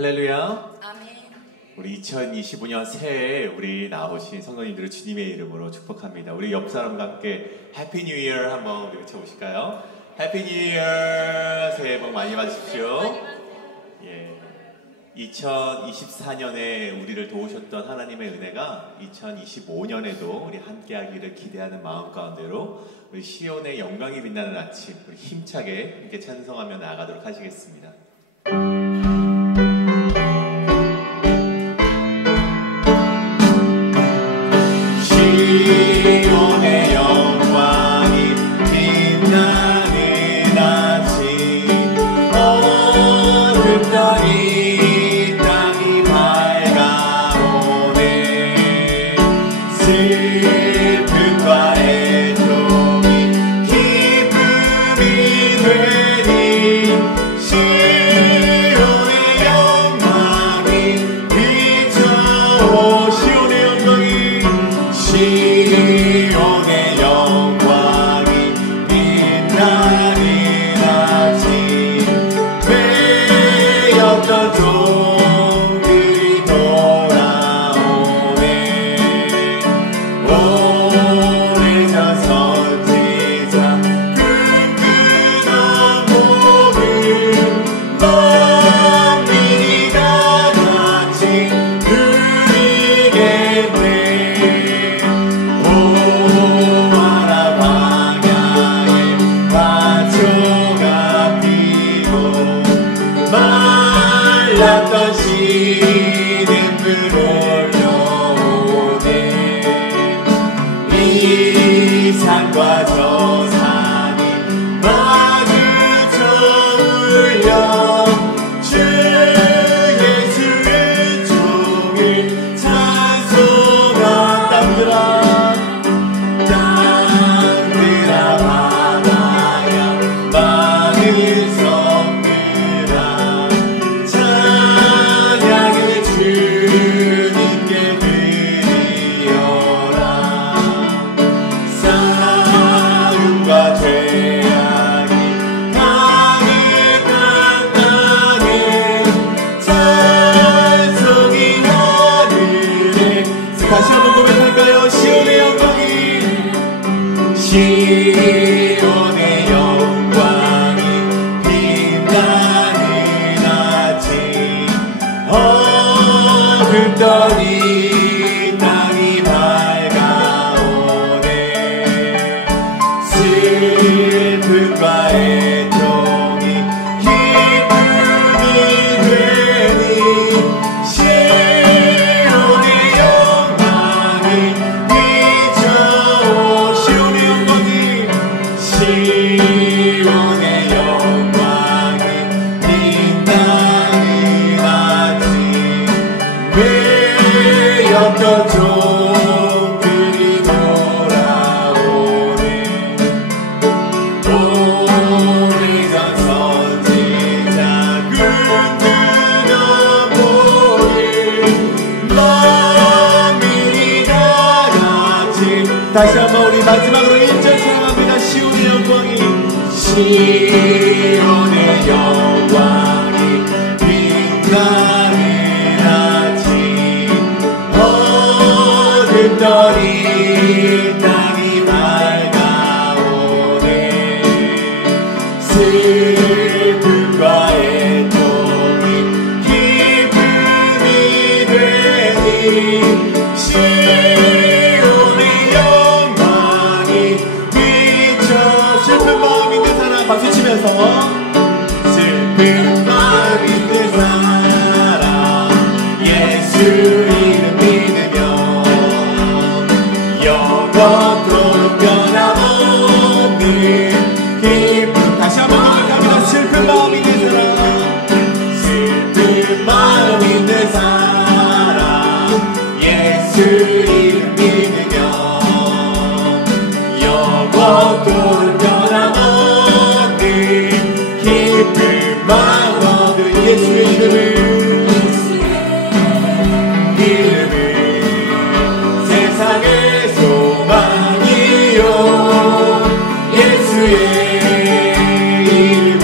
할렐루야. 아멘. 우리 2025년 새해에 우리 나오신 성도님들을 주님의 이름으로 축복합니다. 우리 옆 사람과 함께 해피 뉴 이어 한번 우리 외쳐보실까요? 해피 뉴 이어. 새해 복 많이 받으십시오. 예. 2024년에 우리를 도우셨던 하나님의 은혜가 2025년에도 우리 함께하기를 기대하는 마음 가운데로 우리 시온의 영광이 빛나는 아침 우리 힘차게 함께 찬송하며 나아가도록 하시겠습니다. 시온의 영광이 빛나는 아침 어둡더니 땅이 밝아오네. 슬픔과 애통이 기쁨이 되니 시온의 영광이 비춰. 시온의 영광이 시온의 영광이 빛나는 아침 매였던 종들이 돌아오네. 오래전 선지자 끈끈한 몸을 만민이 다 같이 누리겠네. 오와라 방향에 화초가 피고 말랐던 시냇물 올려오네. 이 산과 저 산이 마주쳐 울려 주 예수의 종을 찬송하. 땅들아 바다야 마늘 섬들아 찬양을 주님께 드리어라. 싸움과 죄악이 가득한 땅에 찬송이 하늘에. 다시 한번 고백할까요? 시온의 영광이 시온의 영광이 빛나는 아침 어둡더니 땅이 밝아오네. 슬픔과 애통이 기쁨이 되니 시온의 영광이 비춰. 시온의 영광이 시온의 영광이 빛나는 아침 매였던 종들이 돌아오네. 오래전 선지자 끈끈한 몸을 만민이 다 같이. 다시 한번 우리 마지막으로 1절 사랑합니다. 시온의 영광이 시온의 영광이 빛나는 아침 어둡더니 땅이 밝아오네. 슬픔과 애통이 기쁨이 되니 시온의 영광이 비춰. 슬픈 마음 있는 사람 박수 치면서 슬픈 마음 있는 사람 예수 이름 믿으며 영원토록 변함없는 기쁨. 다시 한번 고백합니다. 슬픈 마음 있는 사람 슬픈 마음 있는 사람 예수 이름 믿으며 영원토록 변함없는 기쁨 마음으로 예수의 이름을 세상의 소망이요 예수의 이름을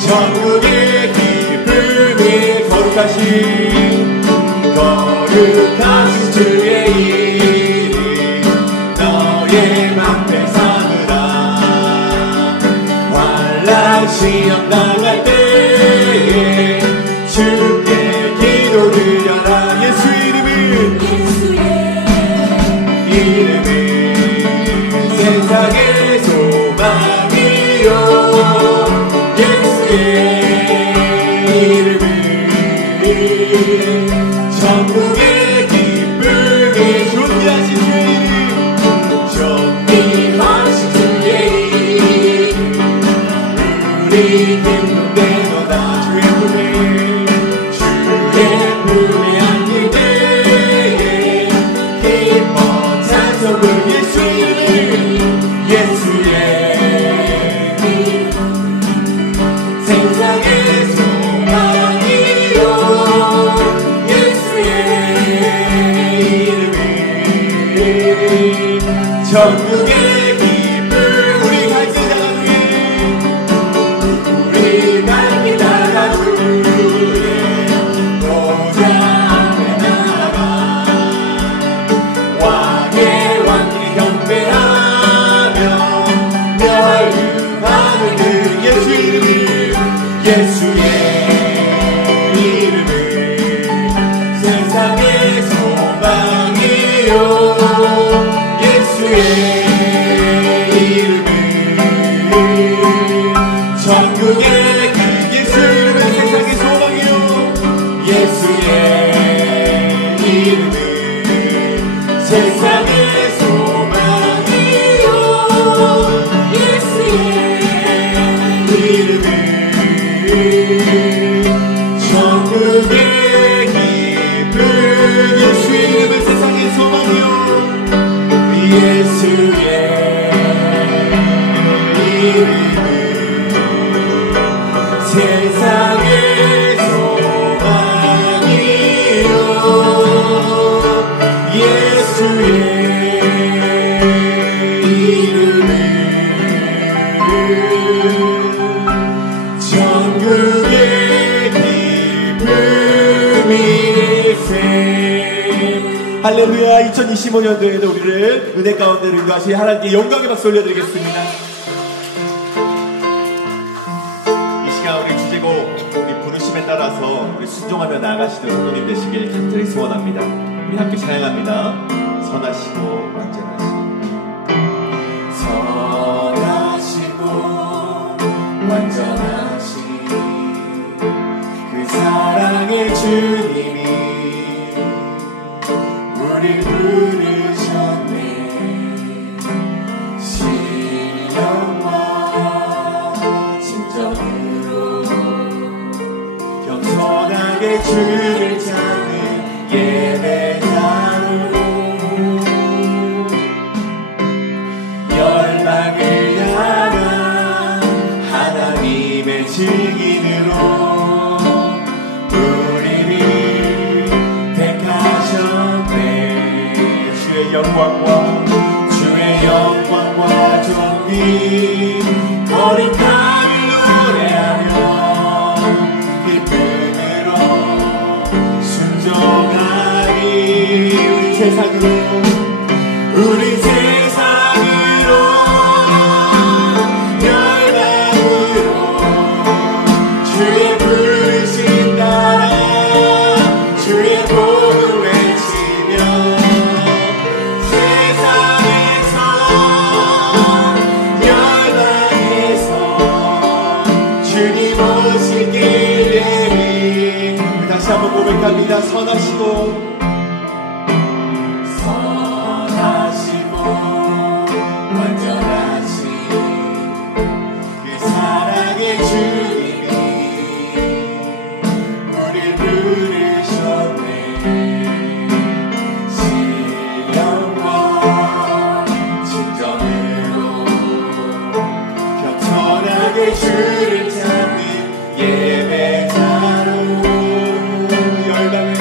전국의 길 천국의 기쁨이 존귀하신 주의 이름 존귀하신 주의 이름 우리 기쁨되도다 주의 품에 안길 때에 기뻐 찬송 예수의 이름 예수의 세상의 소망이요 예수의 이름이 천국의 기쁨 우리 갈길 나가 우리 갈길 나가 주의 보좌 앞에 나가 왕의 왕들이 경배하며 멸류관을 예수의 이름을 예수의 이름을 세상의 소망이요 예수의 이름을 천국의 예수의 이름은 세상의 소망이요 예수의 이름을 세상의 소망이요 예수의 이름을 천국의 기쁨 예수의 이름은 세상의 소망이요 예수의 이름은 세상의 소망이요 예수의 이름은 천국의 기쁨일세. 할렐루야. 2025년도에도 우리를 은혜 가운데로 인도하신 하나님께 영광의 박수 올려드리겠습니다. 이 시간 우리 주제곡 우리 부르심에 따라서 우리 순종하며 나아가시는 성도님 되시길 간절히 소원합니다. 우리 함께 찬양합니다. 선하시고 완전하시고 완전하신 그 사랑의 주님이 우리 부르셨네 신령과 진정으로 겸손하게 주를 찾는 예배자로 열방을 향한 하나님의 증인으로 우리를 택하셨네 주의 영광과 존귀 거룩함을 노래하며 기쁨으로 순종하리 우리 세상으로 열방으로 주의 부르심 따라 주의 복을 외치며 세상에서 열방에서 주님 오실 길에 다시 한번 고백합니다. 선하시고 완전하신 그 사랑의 주님이 우리 부르셨네 신령과 진정으로 겸손하게 주를 찾는 예배자로 열방을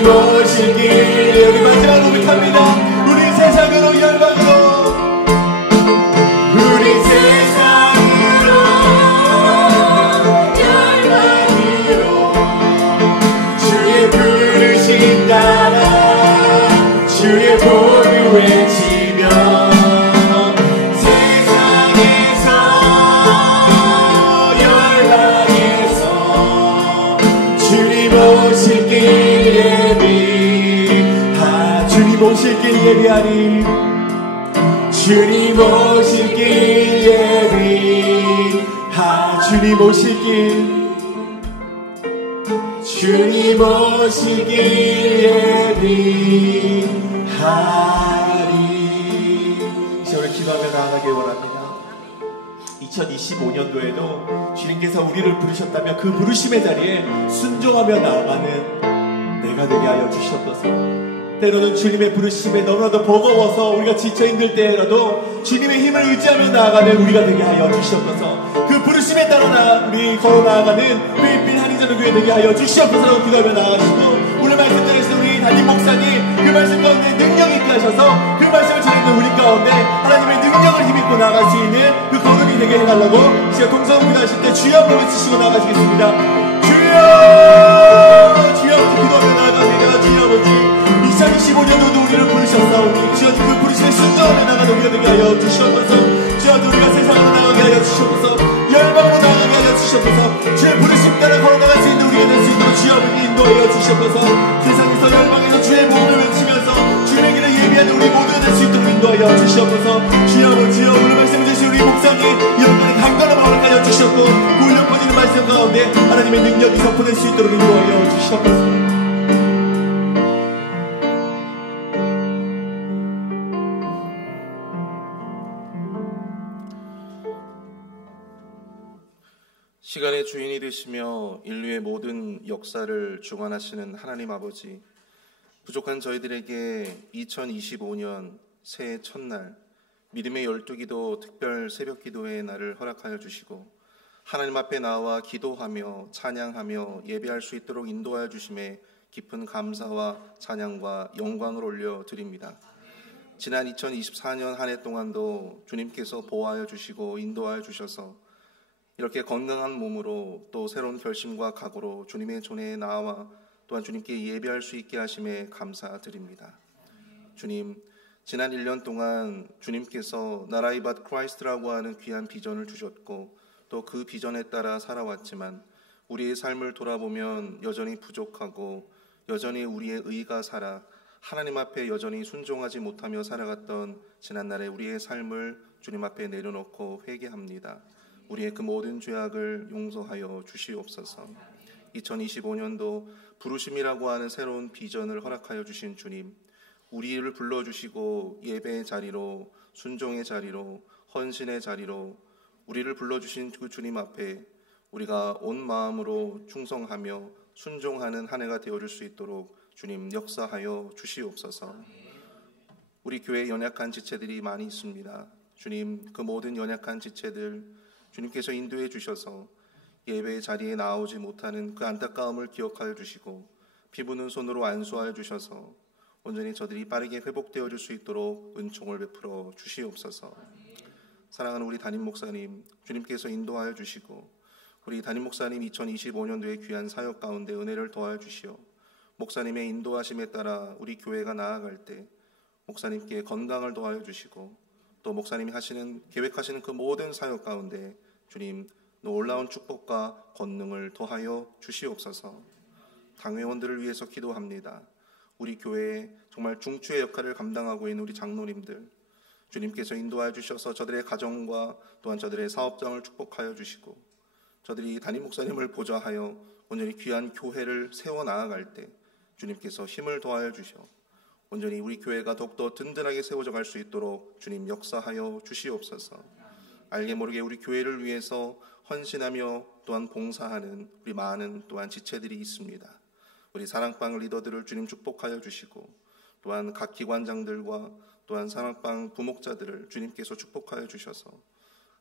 주님 오실 길. 우리 마지막 고백합니다. 우리 세상으로 열방으로, 우리 세상으로 열방으로 주의 부르심 따라 주의 복을 외치며 세상에서 열방에서 주님 오실 길 예비하. 주님 오실 길 예비하리. 주님 오실 길 예비하. 주님 오실 길, 주님 오실 길 예비하리. 이제 우리 기도하며 나아가길 원합니다. 2025년도에도 주님께서 우리를 부르셨다면 그 부르심의 자리에 순종하며 나아가는 내가 되게 하여 주시옵소서. 때로는 주님의 부르심에 너무나도 버거워서 우리가 지쳐 힘들 때라도 주님의 힘을 의지하며 나아가는 우리가 되게 하여 주시옵소서. 그 부르심에 따라 우리 걸어 나아가는 필리핀 한인전도 교회 되게 하여 주시옵소서. 기도하며 나아가시고 오늘 말씀 전하시는 우리 담임 목사님 그 말씀 가운데 능력 있게 하셔서 그 말씀을 전하는 우리 가운데 하나님의 능력을 힘입고 나아갈 수 있는 그 걸음이 되게 해달라고 제가 동성 기도하실 때 주여 한번 외치시고 나아가시겠습니다. 주여, 주여 기도하며 나아갑니다. 주여 아버지 2025년도도 우리를 부르셨사오니 주여 그 부르심에 순종하며 나가는 우리가 되게 하여 주시옵소서. 주여 우리가 세상으로 나가게 하여 주시옵소서. 열방으로 나가게 하여 주시옵소서. 주의 부르심 따라 걸어나갈 수 있는 우리가 될 수 있도록 주여 아버지 인도하여 주시옵소서. 세상에서 열방에서 주의 복음을 외치면서 주의 길을 예비하는 우리 모두가 될 수 있도록 인도하여 주시옵소서. 주여 아버지 오늘 말씀 주신 우리 목사님 이런데 강건한 마음을 가져 주셨고 그 울려 퍼지는 말씀 가운데 하나님의 능력이 선포될 수 있도록 인도하여 주시옵소서. 시간의 주인이 되시며 인류의 모든 역사를 주관하시는 하나님 아버지, 부족한 저희들에게 2025년 새해 첫날 믿음의 12기도 특별 새벽기도의 날을 허락하여 주시고 하나님 앞에 나와 기도하며 찬양하며 예배할 수 있도록 인도하여 주심에 깊은 감사와 찬양과 영광을 올려드립니다. 지난 2024년 한 해 동안도 주님께서 보호하여 주시고 인도하여 주셔서 이렇게 건강한 몸으로 또 새로운 결심과 각오로 주님의 존에 나와 또한 주님께 예배할 수 있게 하심에 감사드립니다. 주님, 지난 1년 동안 주님께서 나라의 밭 크라이스트라고 하는 귀한 비전을 주셨고 또 그 비전에 따라 살아왔지만 우리의 삶을 돌아보면 여전히 부족하고 여전히 우리의 의가 살아 하나님 앞에 여전히 순종하지 못하며 살아갔던 지난날의 우리의 삶을 주님 앞에 내려놓고 회개합니다. 우리의 그 모든 죄악을 용서하여 주시옵소서. 2025년도 부르심이라고 하는 새로운 비전을 허락하여 주신 주님, 우리를 불러주시고 예배의 자리로, 순종의 자리로, 헌신의 자리로 우리를 불러주신 그 주님 앞에 우리가 온 마음으로 충성하며 순종하는 한 해가 되어줄 수 있도록 주님 역사하여 주시옵소서. 우리 교회에 연약한 지체들이 많이 있습니다. 주님, 그 모든 연약한 지체들 주님께서 인도해 주셔서 예배의 자리에 나오지 못하는 그 안타까움을 기억하여 주시고 피부는 손으로 안수하여 주셔서 온전히 저들이 빠르게 회복되어 줄 수 있도록 은총을 베풀어 주시옵소서. 사랑하는 우리 담임 목사님, 주님께서 인도하여 주시고 우리 담임 목사님 2025년도의 귀한 사역 가운데 은혜를 더하여 주시어 목사님의 인도하심에 따라 우리 교회가 나아갈 때 목사님께 건강을 더하여 주시고 또 목사님이 계획하시는 그 모든 사역 가운데 주님 놀라운 축복과 권능을 더하여 주시옵소서. 당회원들을 위해서 기도합니다. 우리 교회에 정말 중추의 역할을 감당하고 있는 우리 장로님들 주님께서 인도하여 주셔서 저들의 가정과 또한 저들의 사업장을 축복하여 주시고 저들이 담임 목사님을 보좌하여 온전히 귀한 교회를 세워나아갈 때 주님께서 힘을 더하여 주셔 온전히 우리 교회가 더욱더 든든하게 세워져 갈 수 있도록 주님 역사하여 주시옵소서. 알게 모르게 우리 교회를 위해서 헌신하며 또한 봉사하는 우리 많은 또한 지체들이 있습니다. 우리 사랑방 리더들을 주님 축복하여 주시고 또한 각 기관장들과 또한 사랑방 부목자들을 주님께서 축복하여 주셔서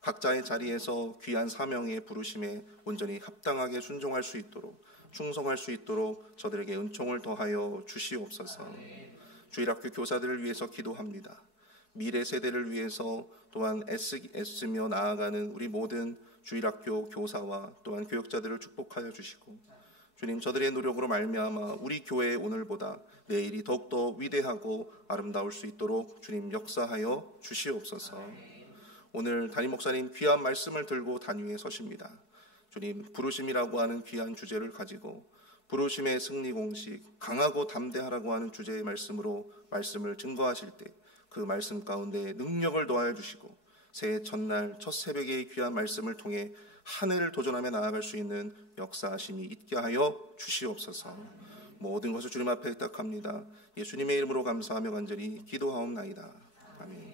각자의 자리에서 귀한 사명의 부르심에 온전히 합당하게 순종할 수 있도록 충성할 수 있도록 저들에게 은총을 더하여 주시옵소서. 주일학교 교사들을 위해서 기도합니다. 미래 세대를 위해서 또한 애쓰며 나아가는 우리 모든 주일학교 교사와 또한 교역자들을 축복하여 주시고, 주님, 저들의 노력으로 말미암아 우리 교회의 오늘보다 내일이 더욱더 위대하고 아름다울 수 있도록 주님 역사하여 주시옵소서. 오늘 담임 목사님 귀한 말씀을 들고 단위에 서십니다. 주님, 부르심이라고 하는 귀한 주제를 가지고 부르심의 승리 공식, 강하고 담대하라고 하는 주제의 말씀으로 말씀을 증거하실 때 그 말씀 가운데 능력을 더하여 주시고, 새해 첫날 첫 새벽의 귀한 말씀을 통해 한 해를 도전하며 나아갈 수 있는 역사하심이 있게 하여 주시옵소서. 모든 것을 주님 앞에 의탁합니다. 예수님의 이름으로 감사하며 간절히 기도하옵나이다. 아멘.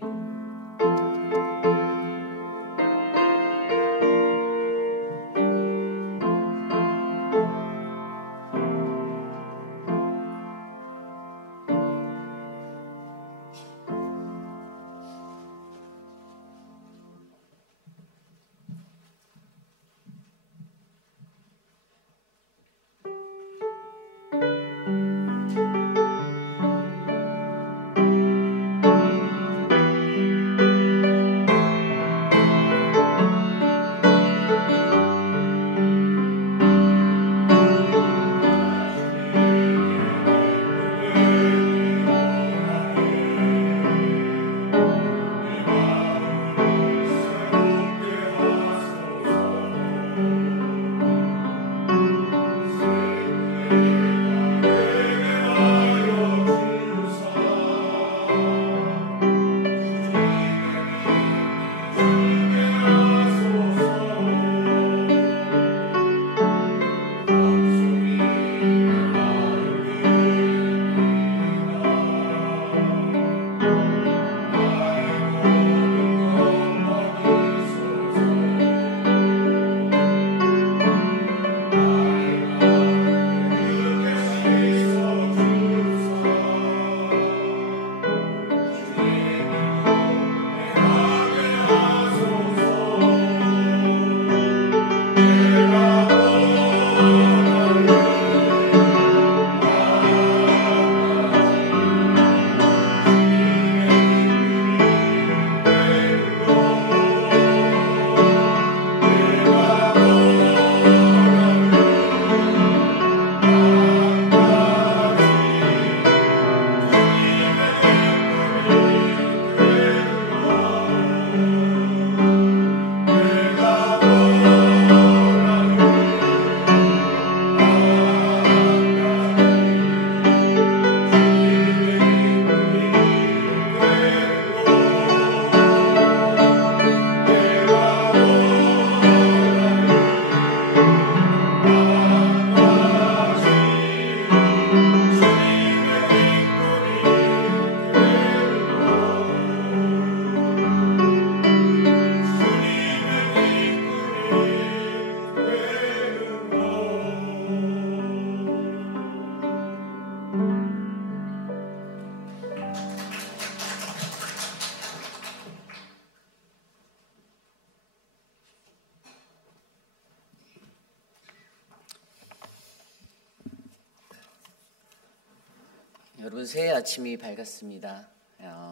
여러분, 새해 아침이 밝았습니다.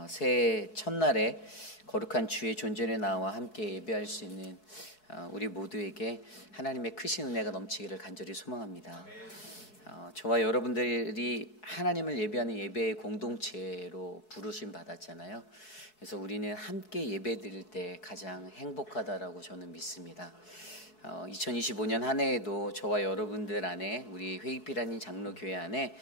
새해 첫날에 거룩한 주의 존전에 나와 함께 예배할 수 있는 우리 모두에게 하나님의 크신 은혜가 넘치기를 간절히 소망합니다. 저와 여러분들이 하나님을 예배하는 예배의 공동체로 부르심 받았잖아요. 그래서 우리는 함께 예배 드릴 때 가장 행복하다라고 저는 믿습니다. 2025년 한 해에도 저와 여러분들 안에, 우리 회의필 장로교회 안에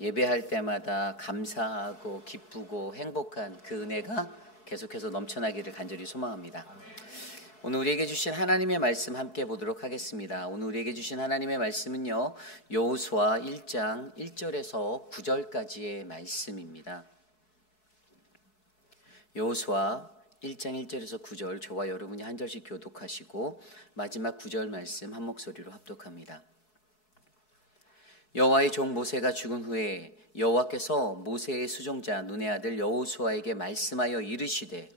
예배할 때마다 감사하고 기쁘고 행복한 그 은혜가 계속해서 넘쳐나기를 간절히 소망합니다. 오늘 우리에게 주신 하나님의 말씀 함께 보도록 하겠습니다. 오늘 우리에게 주신 하나님의 말씀은요, 여호수아 1장 1절에서 9절까지의 말씀입니다. 여호수아 1장 1절에서 9절, 저와 여러분이 한 절씩 교독하시고 마지막 9절 말씀 한 목소리로 합독합니다. 여호와의 종 모세가 죽은 후에 여호와께서 모세의 수종자 눈의 아들 여호수아에게 말씀하여 이르시되,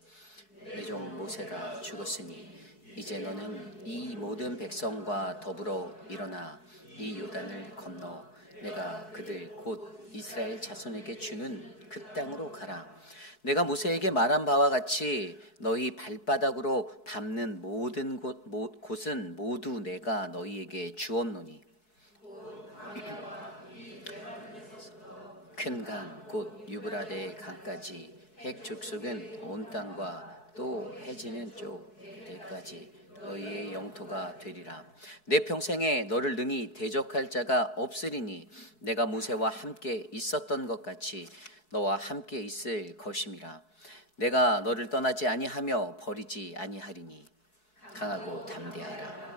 내 종 모세가 죽었으니 이제 너는 이 모든 백성과 더불어 일어나 이 요단을 건너 내가 그들 곧 이스라엘 자손에게 주는 그 땅으로 가라. 내가 모세에게 말한 바와 같이 너희 발바닥으로 밟는 모든 곳은 모두 내가 너희에게 주었노니 큰 강 곧 유브라데 강까지 핵 족속은 온 땅과 또 해지는 쪽 때까지 너희의 영토가 되리라. 내 평생에 너를 능히 대적할 자가 없으리니 내가 모세와 함께 있었던 것 같이 너와 함께 있을 것임이라. 내가 너를 떠나지 아니하며 버리지 아니하리니 강하고 담대하라.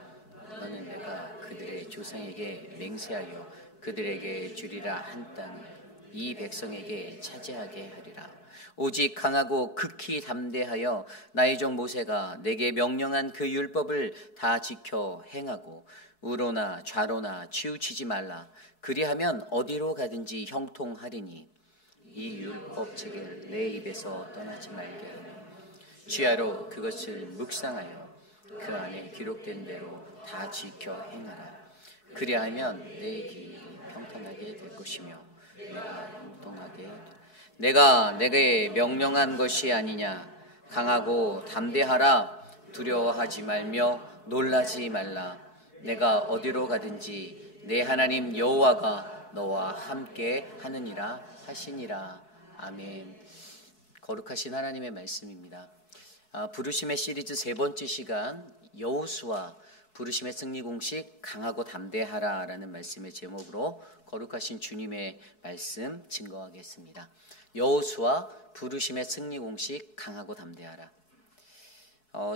너는 내가 그들의 조상에게 맹세하여 그들에게 주리라 한 땅을 이 백성에게 차지하게 하리라. 오직 강하고 극히 담대하여 나의 종 모세가 내게 명령한 그 율법을 다 지켜 행하고 우로나 좌로나 치우치지 말라. 그리하면 어디로 가든지 형통하리니 이 율법책을 내 입에서 떠나지 말게 하며 주야로 그것을 묵상하여 그 안에 기록된 대로 다 지켜 행하라. 그리하면 내 길이 평탄하게 될 것이며 내가 형통하게 내가 내게 명령한 것이 아니냐. 강하고 담대하라. 두려워하지 말며 놀라지 말라. 내가 어디로 가든지 내 하나님 여호와가 너와 함께 하느니라 하시니라. 아멘. 거룩하신 하나님의 말씀입니다. 부르심의 시리즈 세 번째 시간 여호수아 부르심의 승리 공식 강하고 담대하라라는 말씀의 제목으로 거룩하신 주님의 말씀 증거하겠습니다. 여호수아 부르심의 승리 공식 강하고 담대하라.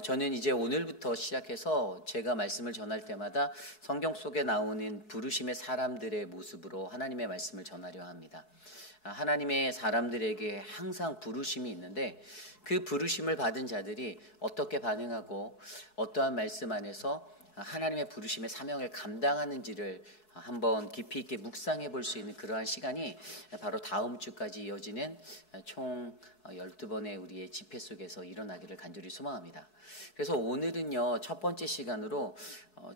저는 이제 오늘부터 시작해서 제가 말씀을 전할 때마다 성경 속에 나오는 부르심의 사람들의 모습으로 하나님의 말씀을 전하려 합니다. 하나님의 사람들에게 항상 부르심이 있는데 그 부르심을 받은 자들이 어떻게 반응하고 어떠한 말씀 안에서 하나님의 부르심의 사명을 감당하는지를 한번 깊이 있게 묵상해 볼 수 있는 그러한 시간이 바로 다음 주까지 이어지는 총 12번의 우리의 집회 속에서 일어나기를 간절히 소망합니다. 그래서 오늘은요, 첫 번째 시간으로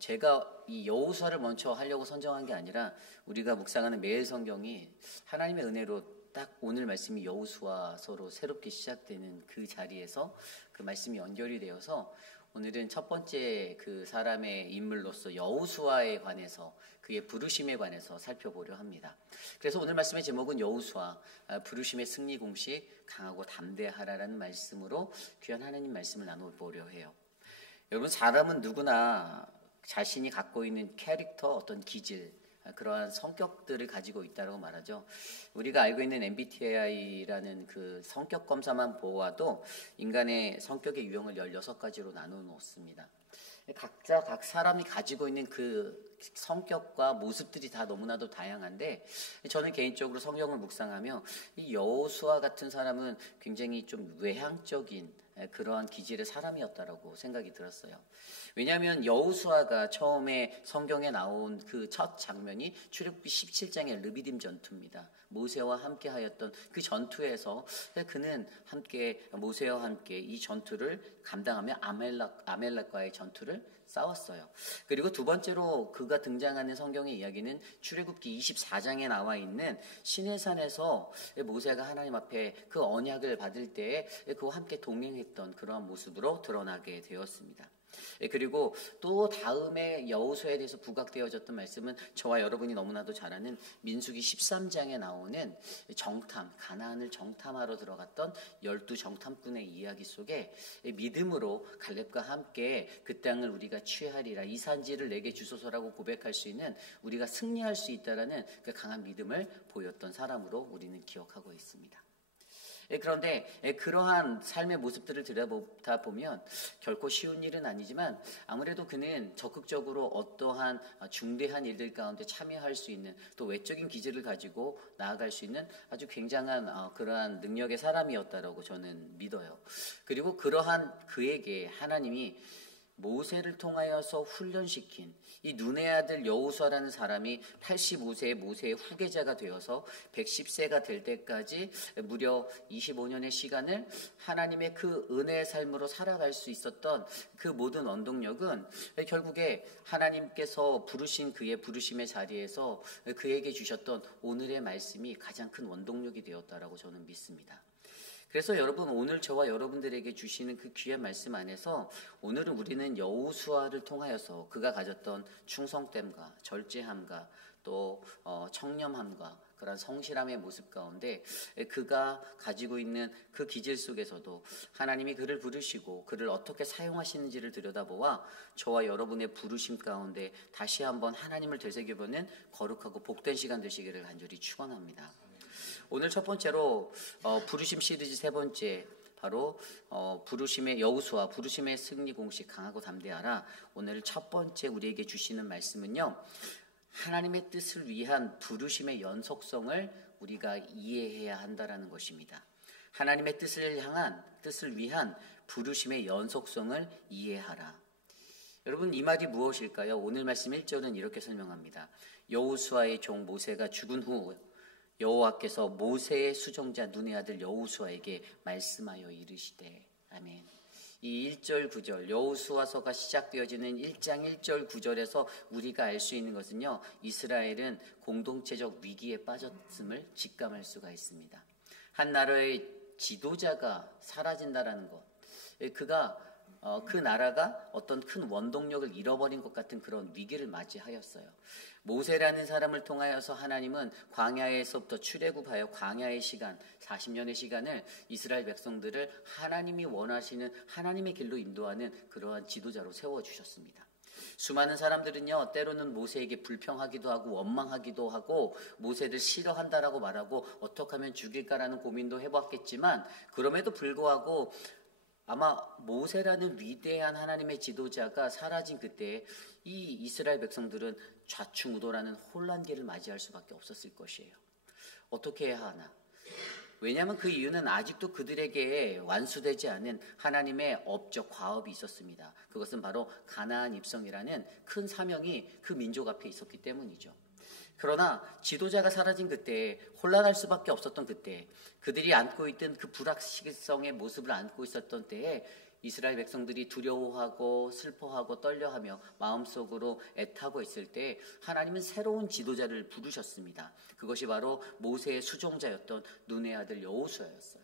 제가 이 여호수아를 먼저 하려고 선정한 게 아니라 우리가 묵상하는 매일 성경이 하나님의 은혜로 딱 오늘 말씀이 여호수아서로 새롭게 시작되는 그 자리에서 그 말씀이 연결이 되어서 오늘은 첫 번째 그 사람의 인물로서 여호수아에 관해서 그의 부르심에 관해서 살펴보려 합니다. 그래서 오늘 말씀의 제목은 여호수아 부르심의 승리 공식 강하고 담대하라라는 말씀으로 귀한 하나님 말씀을 나눠보려 해요. 여러분, 사람은 누구나 자신이 갖고 있는 캐릭터, 어떤 기질, 그러한 성격들을 가지고 있다고 말하죠. 우리가 알고 있는 MBTI라는 그 성격 검사만 보아도 인간의 성격의 유형을 16가지로 나눠 놓습니다. 각자 각 사람이 가지고 있는 그 성격과 모습들이 다 너무나도 다양한데 저는 개인적으로 성경을 묵상하며 이 여호수아 같은 사람은 굉장히 좀 외향적인 그러한 기질의 사람이었다라고 생각이 들었어요. 왜냐하면 여호수아가 처음에 성경에 나온 그 첫 장면이 출애굽기 17장의 르비딤 전투입니다. 모세와 함께 하였던 그 전투에서 그는 함께 모세와 함께 이 전투를 감당하며 아멜렉과의 전투를 싸웠어요. 그리고 두 번째로 그가 등장하는 성경의 이야기는 출애굽기 24장에 나와 있는 시내산에서 모세가 하나님 앞에 그 언약을 받을 때에 그와 함께 동행했던 그러한 모습으로 드러나게 되었습니다. 그리고 또 다음에 여호수아에 대해서 부각되어졌던 말씀은 저와 여러분이 너무나도 잘 아는 민수기 13장에 나오는 정탐, 가나안을 정탐하러 들어갔던 12정탐꾼의 이야기 속에 믿음으로 갈렙과 함께 그 땅을 우리가 취하리라, 이 산지를 내게 주소서라고 고백할 수 있는, 우리가 승리할 수 있다라는 그 강한 믿음을 보였던 사람으로 우리는 기억하고 있습니다. 그런데 그러한 삶의 모습들을 들여다 보면 결코 쉬운 일은 아니지만 아무래도 그는 적극적으로 어떠한 중대한 일들 가운데 참여할 수 있는, 또 외적인 기질을 가지고 나아갈 수 있는 아주 굉장한 그러한 능력의 사람이었다라고 저는 믿어요. 그리고 그러한 그에게 하나님이 모세를 통하여서 훈련시킨 이 눈의 아들 여호수아라는 사람이 85세의 모세의 후계자가 되어서 110세가 될 때까지 무려 25년의 시간을 하나님의 그 은혜의 삶으로 살아갈 수 있었던 그 모든 원동력은 결국에 하나님께서 부르신 그의 부르심의 자리에서 그에게 주셨던 오늘의 말씀이 가장 큰 원동력이 되었다라고 저는 믿습니다. 그래서 여러분, 오늘 저와 여러분들에게 주시는 그 귀한 말씀 안에서 오늘은 우리는 여호수아를 통하여서 그가 가졌던 충성됨과 절제함과 또 청렴함과 그런 성실함의 모습 가운데 그가 가지고 있는 그 기질 속에서도 하나님이 그를 부르시고 그를 어떻게 사용하시는지를 들여다보아 저와 여러분의 부르심 가운데 다시 한번 하나님을 되새겨보는 거룩하고 복된 시간 되시기를 간절히 축원합니다. 오늘 첫 번째로 부르심 시리즈 세 번째, 바로 부르심의 여호수아, 부르심의 승리 공식 강하고 담대하라. 오늘 첫 번째 우리에게 주시는 말씀은요, 하나님의 뜻을 위한 부르심의 연속성을 우리가 이해해야 한다라는 것입니다. 하나님의 뜻을 위한 부르심의 연속성을 이해하라. 여러분, 이 말이 무엇일까요? 오늘 말씀 1절은 이렇게 설명합니다. 여호수아의 종 모세가 죽은 후 여호와께서 모세의 수종자 눈의 아들 여호수아에게 말씀하여 이르시되. 아멘. 이 1절 9절 여호수아서가 시작되어지는 1장 1절 9절에서 우리가 알 수 있는 것은요, 이스라엘은 공동체적 위기에 빠졌음을 직감할 수가 있습니다. 한 나라의 지도자가 사라진다라는 것, 그 나라가 어떤 큰 원동력을 잃어버린 것 같은 그런 위기를 맞이하였어요. 모세라는 사람을 통하여서 하나님은 광야에서부터 출애굽하여 광야의 시간 40년의 시간을 이스라엘 백성들을 하나님이 원하시는 하나님의 길로 인도하는 그러한 지도자로 세워주셨습니다. 수많은 사람들은요, 때로는 모세에게 불평하기도 하고 원망하기도 하고 모세를 싫어한다라고 말하고 어떻게 하면 죽일까라는 고민도 해봤겠지만, 그럼에도 불구하고 아마 모세라는 위대한 하나님의 지도자가 사라진 그때 이 이스라엘 백성들은 좌충우돌하는 혼란기를 맞이할 수밖에 없었을 것이에요. 어떻게 해야 하나? 왜냐하면 그 이유는 아직도 그들에게 완수되지 않은 하나님의 업적 과업이 있었습니다. 그것은 바로 가나안 입성이라는 큰 사명이 그 민족 앞에 있었기 때문이죠. 그러나 지도자가 사라진 그때, 혼란할 수밖에 없었던 그때, 그들이 안고 있던 그 불확실성의 모습을 안고 있었던 때에 이스라엘 백성들이 두려워하고 슬퍼하고 떨려하며 마음속으로 애타고 있을 때 하나님은 새로운 지도자를 부르셨습니다. 그것이 바로 모세의 수종자였던 눈의 아들 여호수아였어요.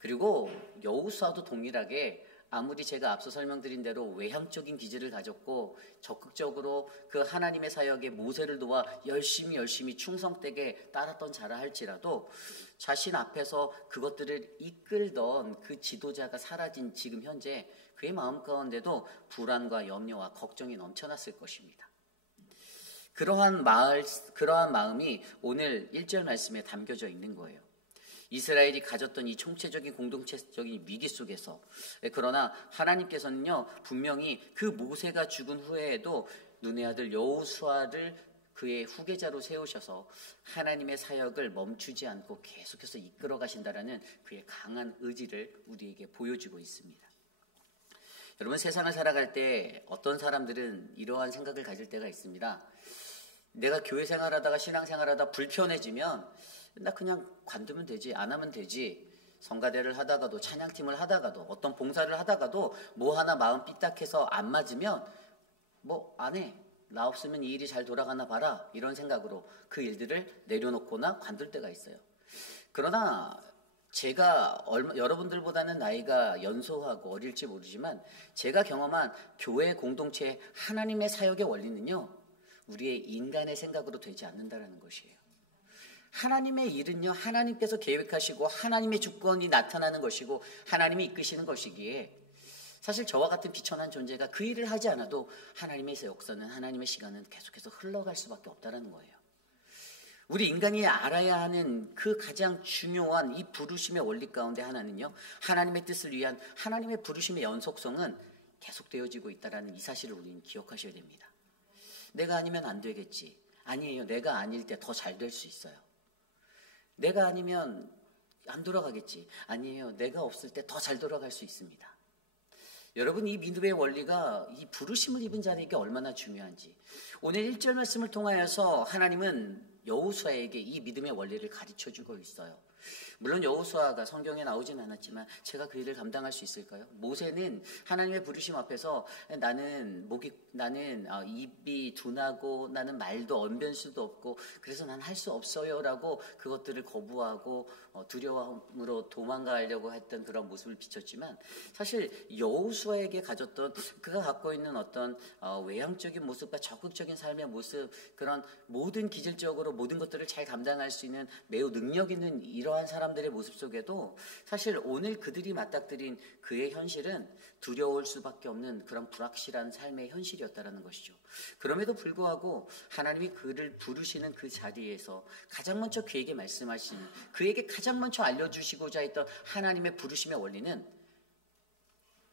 그리고 여호수아도 동일하게 아무리 제가 앞서 설명드린 대로 외향적인 기질을 가졌고 적극적으로 그 하나님의 사역에 모세를 도와 열심히 충성되게 따랐던 자라 할지라도 자신 앞에서 그것들을 이끌던 그 지도자가 사라진 지금 현재 그의 마음 가운데도 불안과 염려와 걱정이 넘쳐났을 것입니다. 그러한 마음이 오늘 1절 말씀에 담겨져 있는 거예요. 이스라엘이 가졌던 이 총체적인 공동체적인 위기 속에서, 그러나 하나님께서는요, 분명히 그 모세가 죽은 후에도 눈의 아들 여호수아를 그의 후계자로 세우셔서 하나님의 사역을 멈추지 않고 계속해서 이끌어 가신다라는 그의 강한 의지를 우리에게 보여주고 있습니다. 여러분, 세상을 살아갈 때 어떤 사람들은 이러한 생각을 가질 때가 있습니다. 내가 교회 생활하다가 신앙생활하다 불편해지면 나 그냥 관두면 되지, 안 하면 되지. 성가대를 하다가도, 찬양팀을 하다가도, 어떤 봉사를 하다가도 뭐 하나 마음 삐딱해서 안 맞으면 뭐 안 해. 나 없으면 이 일이 잘 돌아가나 봐라. 이런 생각으로 그 일들을 내려놓거나 관둘 때가 있어요. 그러나 제가 여러분들보다는 나이가 연소하고 어릴지 모르지만 제가 경험한 교회 공동체 하나님의 사역의 원리는요, 우리의 인간의 생각으로 되지 않는다는 것이에요. 하나님의 일은요, 하나님께서 계획하시고 하나님의 주권이 나타나는 것이고 하나님이 이끄시는 것이기에 사실 저와 같은 비천한 존재가 그 일을 하지 않아도 하나님의 역사는, 하나님의 시간은 계속해서 흘러갈 수밖에 없다는 거예요. 우리 인간이 알아야 하는 그 가장 중요한 이 부르심의 원리 가운데 하나는요, 하나님의 뜻을 위한 하나님의 부르심의 연속성은 계속되어지고 있다는 이 사실을 우리는 기억하셔야 됩니다. 내가 아니면 안 되겠지. 아니에요. 내가 아닐 때 더 잘 될 수 있어요. 내가 아니면 안 돌아가겠지. 아니에요. 내가 없을 때 더 잘 돌아갈 수 있습니다. 여러분, 이 믿음의 원리가 이 부르심을 입은 자에게 얼마나 중요한지 오늘 1절 말씀을 통하여서 하나님은 여호수아에게 이 믿음의 원리를 가르쳐주고 있어요. 물론 여호수아가 성경에 나오진 않았지만 제가 그 일을 감당할 수 있을까요? 모세는 하나님의 부르심 앞에서 나는 입이 둔하고 나는 말도 언변 수도 없고 그래서 난 할 수 없어요라고 그것들을 거부하고 두려움으로 도망가려고 했던 그런 모습을 비췄지만 사실 여호수아에게 가졌던 그가 갖고 있는 어떤 외향적인 모습과 적극적인 삶의 모습, 그런 모든 기질적으로 모든 것들을 잘 감당할 수 있는 매우 능력 있는 이러한 사람들의 모습 속에도 사실 오늘 그들이 맞닥뜨린 그의 현실은 두려울 수밖에 없는 그런 불확실한 삶의 현실이었다라는 것이죠. 그럼에도 불구하고 하나님이 그를 부르시는 그 자리에서 가장 먼저 그에게 말씀하신, 그에게 가장 먼저 알려주시고자 했던 하나님의 부르심의 원리는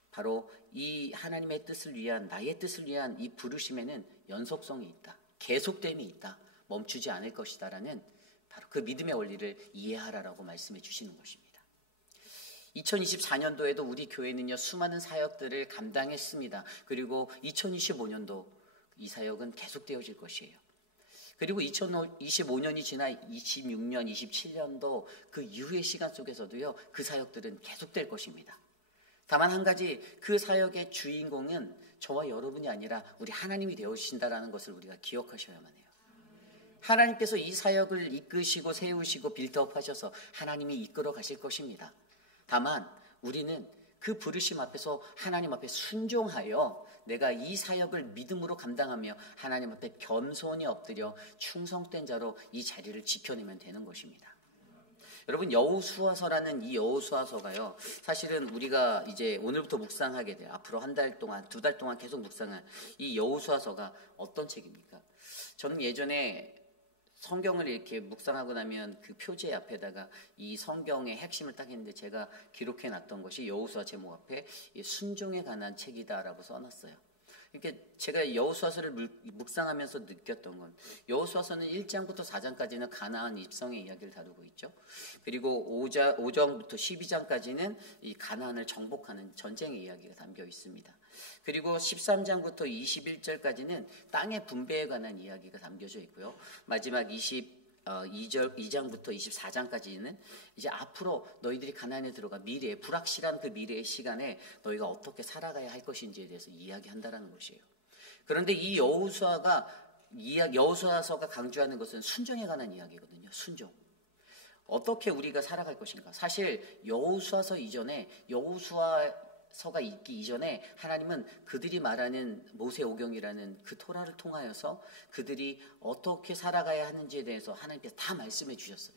바로 이 하나님의 뜻을 위한, 나의 뜻을 위한 이 부르심에는 연속성이 있다, 계속됨이 있다, 멈추지 않을 것이다라는 바로 그 믿음의 원리를 이해하라라고 말씀해 주시는 것입니다. 2024년도에도 우리 교회는요, 수많은 사역들을 감당했습니다. 그리고 2025년도 이 사역은 계속되어질 것이에요. 그리고 2025년이 지나 26년, 27년도 그 이후의 시간 속에서도요, 그 사역들은 계속될 것입니다. 다만 한 가지, 그 사역의 주인공은 저와 여러분이 아니라 우리 하나님이 되어주신다라는 것을 우리가 기억하셔야만 해요. 하나님께서 이 사역을 이끄시고 세우시고 빌드업 하셔서 하나님이 이끌어 가실 것입니다. 다만 우리는 그 부르심 앞에서 하나님 앞에 순종하여 내가 이 사역을 믿음으로 감당하며 하나님 앞에 겸손히 엎드려 충성된 자로 이 자리를 지켜내면 되는 것입니다. 여러분, 여호수아서라는 이 여호수아서가요, 사실은 우리가 이제 오늘부터 묵상하게 돼요. 앞으로 한 달 동안, 2달 동안 계속 묵상할 이 여호수아서가 어떤 책입니까? 저는 예전에 성경을 이렇게 묵상하고 나면 그 표제 앞에다가 이 성경의 핵심을 딱 했는데 제가 기록해 놨던 것이 여호수아 제목 앞에 순종에 관한 책이다라고 써놨어요. 이렇게 제가 여호수아서를 묵상하면서 느꼈던 건, 여호수아서는 1장부터 4장까지는 가나안 입성의 이야기를 다루고 있죠. 그리고 5장부터 12장까지는 이 가나안을 정복하는 전쟁의 이야기가 담겨 있습니다. 그리고 13장부터 21절까지는 땅의 분배에 관한 이야기가 담겨져 있고요. 마지막 2장부터 24장까지는 이제 앞으로 너희들이 가나안에 들어가 미래에, 불확실한 그 미래의 시간에 너희가 어떻게 살아가야 할 것인지에 대해서 이야기한다라는 것이에요. 그런데 이 여호수아서가 강조하는 것은 순종에 관한 이야기거든요. 순종. 어떻게 우리가 살아갈 것인가. 사실 여호수아서 이전에, 여호수아서가 있기 이전에 하나님은 그들이 말하는 모세오경이라는 그 토라를 통하여서 그들이 어떻게 살아가야 하는지에 대해서 하나님께서 다 말씀해 주셨어요.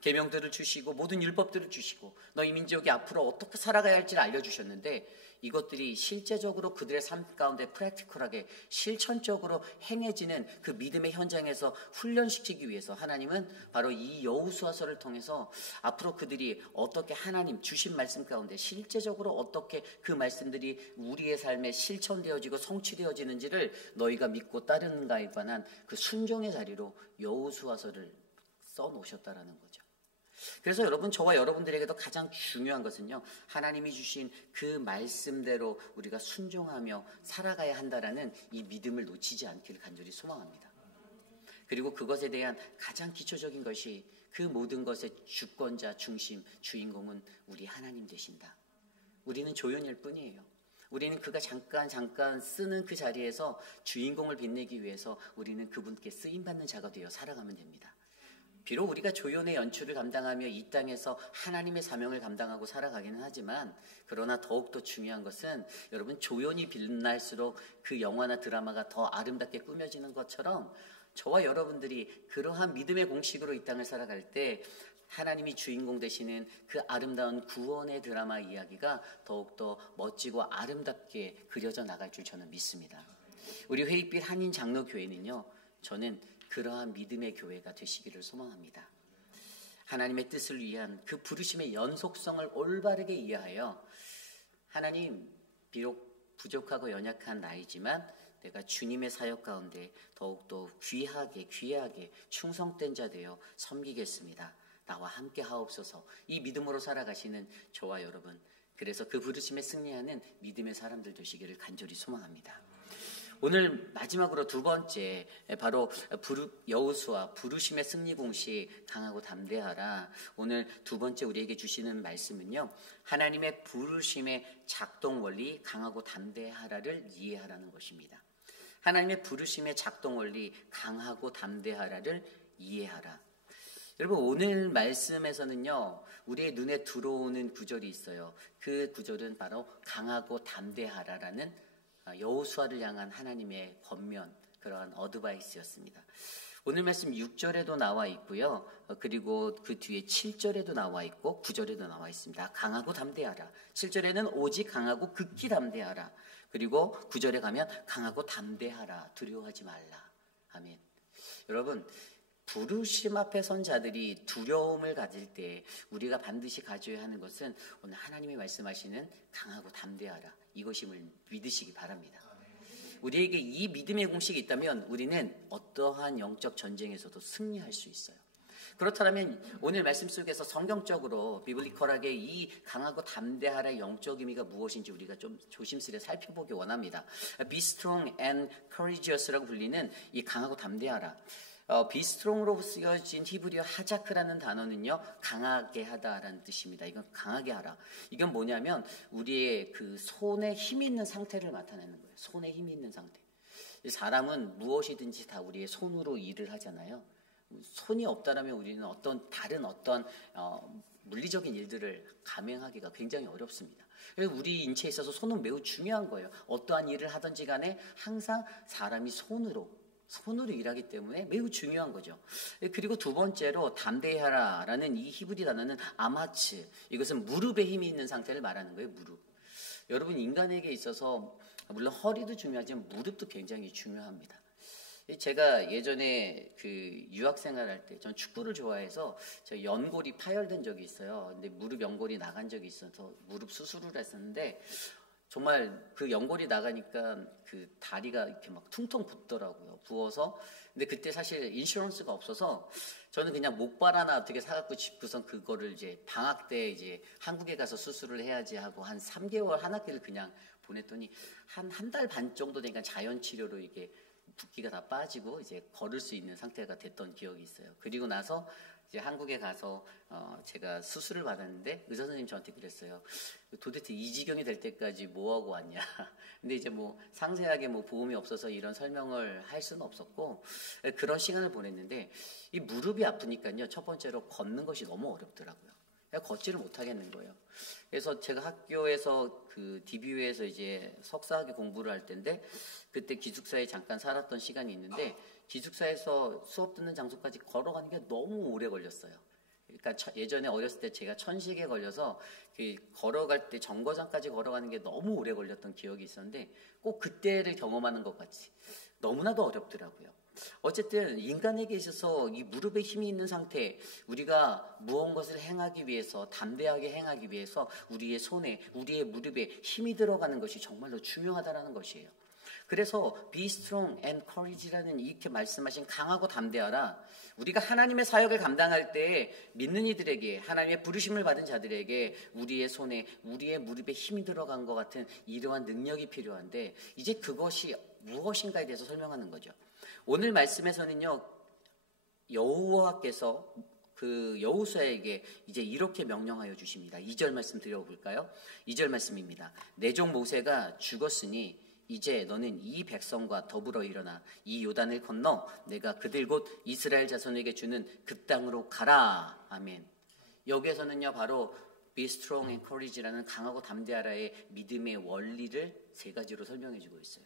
계명들을 주시고 모든 율법들을 주시고 너희 민족이 앞으로 어떻게 살아가야 할지를 알려주셨는데, 이것들이 실제적으로 그들의 삶 가운데 프랙티컬하게 실천적으로 행해지는 그 믿음의 현장에서 훈련시키기 위해서 하나님은 바로 이 여호수아서를 통해서 앞으로 그들이 어떻게 하나님 주신 말씀 가운데 실제적으로 어떻게 그 말씀들이 우리의 삶에 실천되어지고 성취되어지는지를 너희가 믿고 따르는가에 관한 그 순종의 자리로 여호수아서를 써놓으셨다라는 거죠. 그래서 여러분, 저와 여러분들에게도 가장 중요한 것은요, 하나님이 주신 그 말씀대로 우리가 순종하며 살아가야 한다라는 이 믿음을 놓치지 않기를 간절히 소망합니다. 그리고 그것에 대한 가장 기초적인 것이 그 모든 것의 주권자, 중심, 주인공은 우리 하나님 되신다. 우리는 조연일 뿐이에요. 우리는 그가 잠깐 쓰는 그 자리에서 주인공을 빛내기 위해서 우리는 그분께 쓰임받는 자가 되어 살아가면 됩니다. 비록 우리가 조연의 연출을 감당하며 이 땅에서 하나님의 사명을 감당하고 살아가기는 하지만, 그러나 더욱더 중요한 것은 여러분, 조연이 빛날수록 그 영화나 드라마가 더 아름답게 꾸며지는 것처럼 저와 여러분들이 그러한 믿음의 공식으로 이 땅을 살아갈 때 하나님이 주인공 되시는 그 아름다운 구원의 드라마 이야기가 더욱더 멋지고 아름답게 그려져 나갈 줄 저는 믿습니다. 우리 회의빛 한인 장로교회는요, 저는 그러한 믿음의 교회가 되시기를 소망합니다. 하나님의 뜻을 위한 그 부르심의 연속성을 올바르게 이해하여, 하나님, 비록 부족하고 연약한 나이지만 내가 주님의 사역 가운데 더욱더 귀하게 충성된 자 되어 섬기겠습니다. 나와 함께 하옵소서. 이 믿음으로 살아가시는 저와 여러분 그래서 그 부르심에 승리하는 믿음의 사람들 되시기를 간절히 소망합니다. 오늘 마지막으로 두 번째, 바로 여호수아 부르심의 승리 공식 강하고 담대하라. 오늘 두 번째 우리에게 주시는 말씀은요, 하나님의 부르심의 작동 원리 강하고 담대하라를 이해하라는 것입니다. 하나님의 부르심의 작동 원리 강하고 담대하라를 이해하라. 여러분, 오늘 말씀에서는요, 우리의 눈에 들어오는 구절이 있어요. 그 구절은 바로 강하고 담대하라라는 여호수아를 향한 하나님의 권면, 그러한 어드바이스였습니다. 오늘 말씀 6절에도 나와 있고요. 그리고 그 뒤에 7절에도 나와 있고 9절에도 나와 있습니다. 강하고 담대하라. 7절에는 오직 강하고 극히 담대하라. 그리고 9절에 가면 강하고 담대하라. 두려워하지 말라. 아멘. 여러분, 부르심 앞에 선 자들이 두려움을 가질 때 우리가 반드시 가져야 하는 것은 오늘 하나님이 말씀하시는 강하고 담대하라, 이것임을 믿으시기 바랍니다. 우리에게 이 믿음의 공식이 있다면 우리는 어떠한 영적 전쟁에서도 승리할 수 있어요. 그렇다면 오늘 말씀 속에서 성경적으로 비블리컬하게 이 강하고 담대하라의 영적 의미가 무엇인지 우리가 좀 조심스레 살펴보기 원합니다. Be strong and courageous라고 불리는 이 강하고 담대하라, be strong으로 쓰여진 히브리어 하자크라는 단어는요, 강하게 하다라는 뜻입니다. 이건 강하게 하라. 이건 뭐냐면 우리의 그 손에 힘이 있는 상태를 나타내는 거예요. 손에 힘이 있는 상태. 사람은 무엇이든지 다 우리의 손으로 일을 하잖아요. 손이 없다라면 우리는 다른 어떤 물리적인 일들을 감행하기가 굉장히 어렵습니다. 그래서 우리 인체에 있어서 손은 매우 중요한 거예요. 어떠한 일을 하든지 간에 항상 사람이 손으로 일하기 때문에 매우 중요한 거죠. 그리고 두 번째로 담대하라라는 이 히브리 단어는 아마츠, 이것은 무릎에 힘이 있는 상태를 말하는 거예요. 무릎. 여러분, 인간에게 있어서 물론 허리도 중요하지만 무릎도 굉장히 중요합니다. 제가 예전에 그 유학생활 할 때, 전 축구를 좋아해서 저 연골이 파열된 적이 있어요. 근데 무릎 연골이 나간 적이 있어서 무릎 수술을 했었는데 정말 그 연골이 나가니까 그 다리가 이렇게 막 퉁퉁 붓더라고요. 부어서. 근데 그때 사실 인슈런스가 없어서 저는 그냥 목발 하나 어떻게 사갖고 집고선 그거를 이제 방학 때 이제 한국에 가서 수술을 해야지 하고 한 3개월 한 학기를 그냥 보냈더니 한 달 반 정도 되니까 자연 치료로 이게 붓기가 다 빠지고 이제 걸을 수 있는 상태가 됐던 기억이 있어요. 그리고 나서 이제 한국에 가서 제가 수술을 받았는데 의사 선생님 저한테 그랬어요. 도대체 이 지경이 될 때까지 뭐 하고 왔냐. 근데 이제 뭐 상세하게 뭐 보험이 없어서 이런 설명을 할 수는 없었고 그런 시간을 보냈는데 이 무릎이 아프니까요. 첫 번째로 걷는 것이 너무 어렵더라고요. 걷지를 못하겠는 거예요. 그래서 제가 학교에서 그 DBU에서 이제 석사학위 공부를 할 때인데 그때 기숙사에 잠깐 살았던 시간이 있는데 기숙사에서 수업 듣는 장소까지 걸어가는 게 너무 오래 걸렸어요. 그러니까 예전에 어렸을 때 제가 천식에 걸려서 걸어갈 때 정거장까지 걸어가는 게 너무 오래 걸렸던 기억이 있었는데 꼭 그때를 경험하는 것 같이 너무나도 어렵더라고요. 어쨌든 인간에게 있어서 이 무릎에 힘이 있는 상태, 우리가 무언가를 행하기 위해서, 담대하게 행하기 위해서 우리의 손에, 우리의 무릎에 힘이 들어가는 것이 정말로 중요하다는 것이에요. 그래서 be strong and courage라는 이렇게 말씀하신 강하고 담대하라, 우리가 하나님의 사역을 감당할 때 믿는 이들에게, 하나님의 부르심을 받은 자들에게 우리의 손에, 우리의 무릎에 힘이 들어간 것 같은 이러한 능력이 필요한데 이제 그것이 무엇인가에 대해서 설명하는 거죠. 오늘 말씀에서는요, 여호와께서 그 여호수아에게 이제 이렇게 명령하여 주십니다. 2절 말씀 드려볼까요? 2절 말씀입니다. 내 종 모세가 죽었으니 이제 너는 이 백성과 더불어 일어나 이 요단을 건너 내가 그들 곧 이스라엘 자손에게 주는 그 땅으로 가라. 아멘. 여기에서는요, 바로 be strong and courage라는 강하고 담대하라의 믿음의 원리를 세 가지로 설명해 주고 있어요.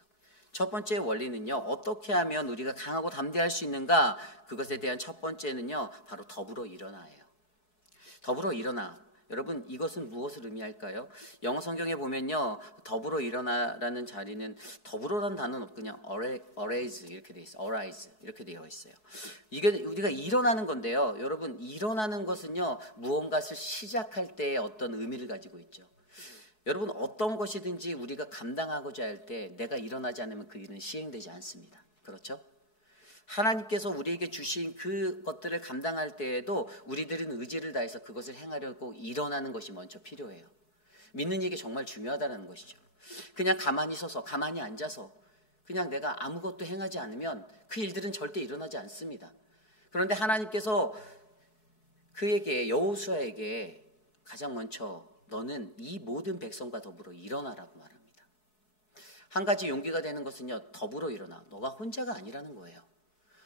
첫 번째 원리는요, 어떻게 하면 우리가 강하고 담대할 수 있는가? 그것에 대한 첫 번째는요, 바로 더불어 일어나예요. 더불어 일어나. 여러분, 이것은 무엇을 의미할까요? 영어 성경에 보면요, 더불어 일어나라는 자리는 더불어라는 단어는 없고 그냥 arise 이렇게 되어 있어요. arise 이렇게 되어 있어요. 이게 우리가 일어나는 건데요. 여러분, 일어나는 것은요, 무언가를 시작할 때 어떤 의미를 가지고 있죠. 여러분, 어떤 것이든지 우리가 감당하고자 할 때 내가 일어나지 않으면 그 일은 시행되지 않습니다. 그렇죠? 하나님께서 우리에게 주신 그 것들을 감당할 때에도 우리들은 의지를 다해서 그것을 행하려고 일어나는 것이 먼저 필요해요. 믿는 얘기 정말 중요하다는 것이죠. 그냥 가만히 서서 가만히 앉아서 그냥 내가 아무것도 행하지 않으면 그 일들은 절대 일어나지 않습니다. 그런데 하나님께서 그에게 여호수아에게 가장 먼저 너는 이 모든 백성과 더불어 일어나라고 말합니다. 한 가지 용기가 되는 것은요, 더불어 일어나. 너가 혼자가 아니라는 거예요.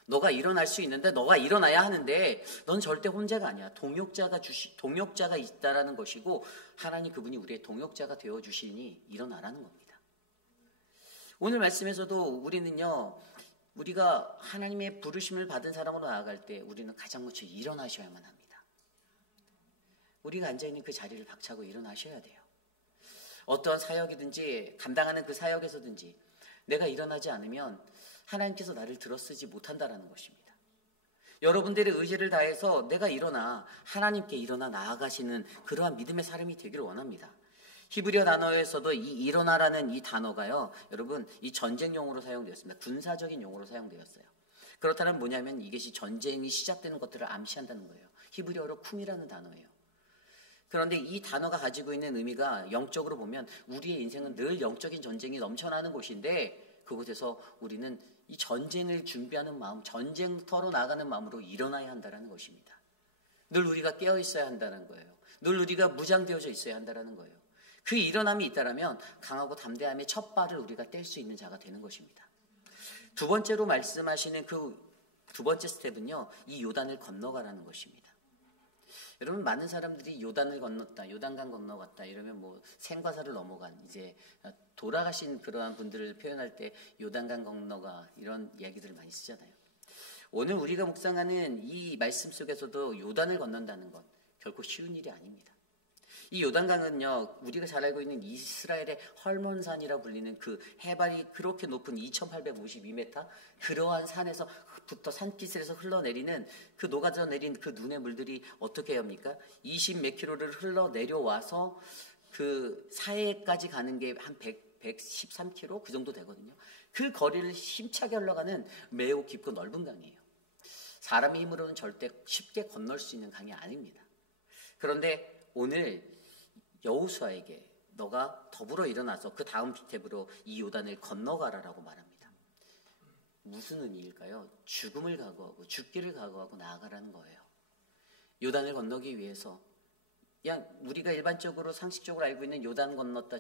너가 일어날 수 있는데 너가 일어나야 하는데 넌 절대 혼자가 아니야. 동역자가 있다라는 것이고 하나님 그분이 우리의 동역자가 되어 주시니 일어나라는 겁니다. 오늘 말씀에서도 우리는요, 우리가 하나님의 부르심을 받은 사람으로 나아갈 때 우리는 가장 먼저 일어나셔야만 합니다. 우리가 앉아있는 그 자리를 박차고 일어나셔야 돼요. 어떠한 사역이든지 감당하는 그 사역에서든지 내가 일어나지 않으면 하나님께서 나를 들어쓰지 못한다라는 것입니다. 여러분들의 의지를 다해서 내가 일어나 하나님께 일어나 나아가시는 그러한 믿음의 사람이 되기를 원합니다. 히브리어 단어에서도 이 일어나라는 이 단어가요, 여러분 이 전쟁 용어로 사용되었습니다. 군사적인 용어로 사용되었어요. 그렇다면 뭐냐면 이것이 전쟁이 시작되는 것들을 암시한다는 거예요. 히브리어로 쿰이라는 단어예요. 그런데 이 단어가 가지고 있는 의미가 영적으로 보면 우리의 인생은 늘 영적인 전쟁이 넘쳐나는 곳인데 그곳에서 우리는 이 전쟁을 준비하는 마음, 전쟁터로 나가는 마음으로 일어나야 한다는 것입니다. 늘 우리가 깨어 있어야 한다는 거예요. 늘 우리가 무장되어져 있어야 한다는 거예요. 그 일어남이 있다면 강하고 담대함의 첫 발을 우리가 뗄 수 있는 자가 되는 것입니다. 두 번째로 말씀하시는 그 두 번째 스텝은요, 이 요단을 건너가라는 것입니다. 여러분 많은 사람들이 요단을 건넜다, 요단강 건너갔다 이러면 뭐 생과사를 넘어간 이제 돌아가신 그러한 분들을 표현할 때 요단강 건너가 이런 이야기들을 많이 쓰잖아요. 오늘 우리가 묵상하는 이 말씀 속에서도 요단을 건넌다는 것 결코 쉬운 일이 아닙니다. 이 요단강은요, 우리가 잘 알고 있는 이스라엘의 헐몬산이라 불리는 그 해발이 그렇게 높은 2852m 그러한 산에서부터 산기슭에서 흘러내리는 그 녹아져 내린 그 눈의 물들이 어떻게 합니까? 20 몇 킬로를 흘러내려와서 그 사해까지 가는 게 한 113km 그 정도 되거든요. 그 거리를 힘차게 흘러가는 매우 깊고 넓은 강이에요. 사람의 힘으로는 절대 쉽게 건널 수 있는 강이 아닙니다. 그런데 오늘 여호수아에게 너가 더불어 일어나서 그 다음 스텝으로 이 요단을 건너가라라고 말합니다. 무슨 의미일까요? 죽음을 각오하고 죽기를 각오하고 나아가라는 거예요. 요단을 건너기 위해서 그냥 우리가 일반적으로 상식적으로 알고 있는 요단 건넜다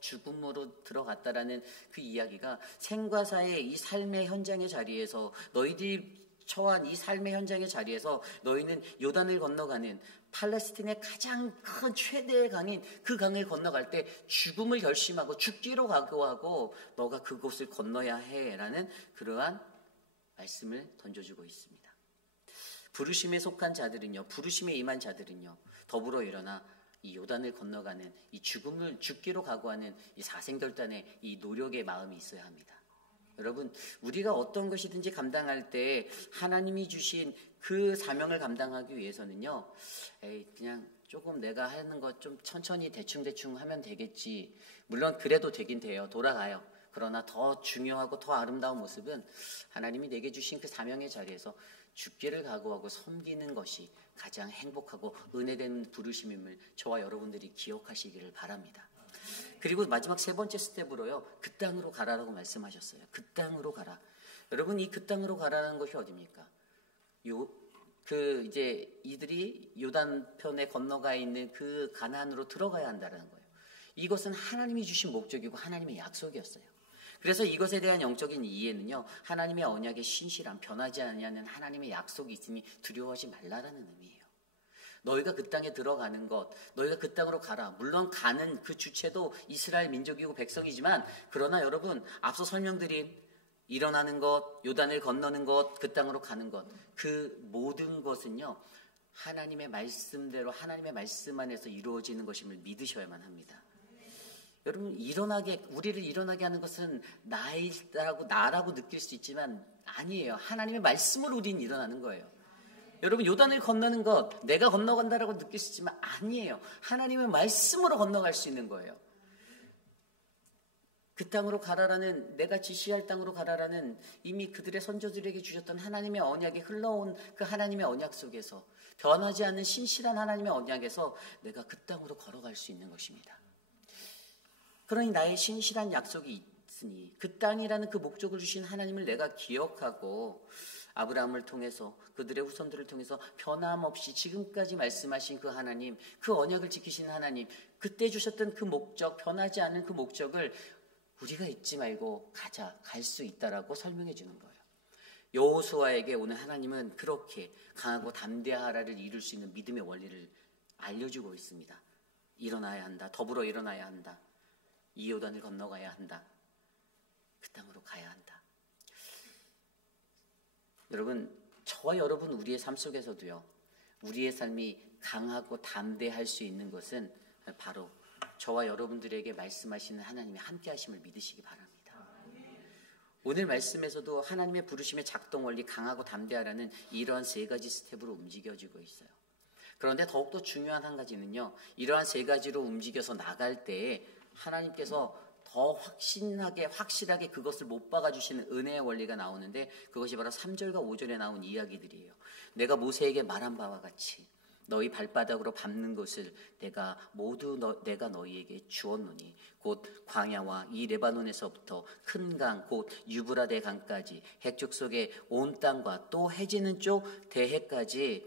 죽음으로 들어갔다라는 그 이야기가 생과 사의 이 삶의 현장의 자리에서 너희들이 처한 이 삶의 현장의 자리에서 너희는 요단을 건너가는 팔레스틴의 가장 큰 최대의 강인 그 강을 건너갈 때 죽음을 결심하고 죽기로 각오하고 너가 그곳을 건너야 해라는 그러한 말씀을 던져주고 있습니다. 부르심에 속한 자들은요, 부르심에 임한 자들은요, 더불어 일어나 이 요단을 건너가는 이 죽기로 각오하는 이 사생결단의 이 노력의 마음이 있어야 합니다. 여러분, 우리가 어떤 것이든지 감당할 때 하나님이 주신 그 사명을 감당하기 위해서는요, 그냥 조금 내가 하는 것 좀 천천히 대충 하면 되겠지. 물론 그래도 되긴 돼요. 돌아가요. 그러나 더 중요하고 더 아름다운 모습은 하나님이 내게 주신 그 사명의 자리에서 죽기를 각오하고 섬기는 것이 가장 행복하고 은혜된 부르심임을 저와 여러분들이 기억하시기를 바랍니다. 그리고 마지막 세 번째 스텝으로요, 그 땅으로 가라라고 말씀하셨어요. 그 땅으로 가라. 여러분, 이 그 땅으로 가라는 것이 어디입니까? 이제 이들이 요단편에 건너가 있는 그 가나안으로 들어가야 한다는 거예요. 이것은 하나님이 주신 목적이고 하나님의 약속이었어요. 그래서 이것에 대한 영적인 이해는요, 하나님의 언약의 신실함, 변하지 않냐는 하나님의 약속이 있으니 두려워하지 말라라는 의미예요. 너희가 그 땅에 들어가는 것, 너희가 그 땅으로 가라. 물론 가는 그 주체도 이스라엘 민족이고 백성이지만, 그러나 여러분, 앞서 설명드린 일어나는 것, 요단을 건너는 것, 그 땅으로 가는 것, 그 모든 것은요, 하나님의 말씀대로 하나님의 말씀 안에서 이루어지는 것임을 믿으셔야만 합니다. 여러분, 우리를 일어나게 하는 것은 나라고 느낄 수 있지만 아니에요. 하나님의 말씀으로 우리는 일어나는 거예요. 여러분, 요단을 건너는 것, 내가 건너간다라고 느낄 수 있지만 아니에요. 하나님의 말씀으로 건너갈 수 있는 거예요. 그 땅으로 가라라는, 내가 지시할 땅으로 가라라는 이미 그들의 선조들에게 주셨던 하나님의 언약이 흘러온 그 하나님의 언약 속에서, 변하지 않는 신실한 하나님의 언약에서 내가 그 땅으로 걸어갈 수 있는 것입니다. 그러니 나의 신실한 약속이 있으니 그 땅이라는 그 목적을 주신 하나님을 내가 기억하고 아브라함을 통해서 그들의 후손들을 통해서 변함없이 지금까지 말씀하신 그 하나님, 그 언약을 지키신 하나님, 그때 주셨던 그 목적, 변하지 않는 그 목적을 우리가 잊지 말고 갈 수 있다라고 설명해 주는 거예요. 여호수아에게 오늘 하나님은 그렇게 강하고 담대하라를 이룰 수 있는 믿음의 원리를 알려주고 있습니다. 일어나야 한다. 더불어 일어나야 한다. 이 요단을 건너가야 한다. 그 땅으로 가야 한다. 여러분, 저와 여러분 우리의 삶 속에서도요, 우리의 삶이 강하고 담대할 수 있는 것은 바로 저와 여러분들에게 말씀하시는 하나님의 함께 하심을 믿으시기 바랍니다. 오늘 말씀에서도 하나님의 부르심의 작동 원리, 강하고 담대하라는 이러한 세 가지 스텝으로 움직여지고 있어요. 그런데 더욱더 중요한 한 가지는요, 이러한 세 가지로 움직여서 나갈 때에 하나님께서 더 확실하게 그것을 못 박아주시는 은혜의 원리가 나오는데, 그것이 바로 3절과 5절에 나온 이야기들이에요. 내가 모세에게 말한 바와 같이 너희 발바닥으로 밟는 것을 내가 너희에게 주었노니 곧 광야와 이 레바논에서부터 큰 강 곧 유브라데 강까지 핵쪽 속에 온 땅과 또 해지는 쪽 대해까지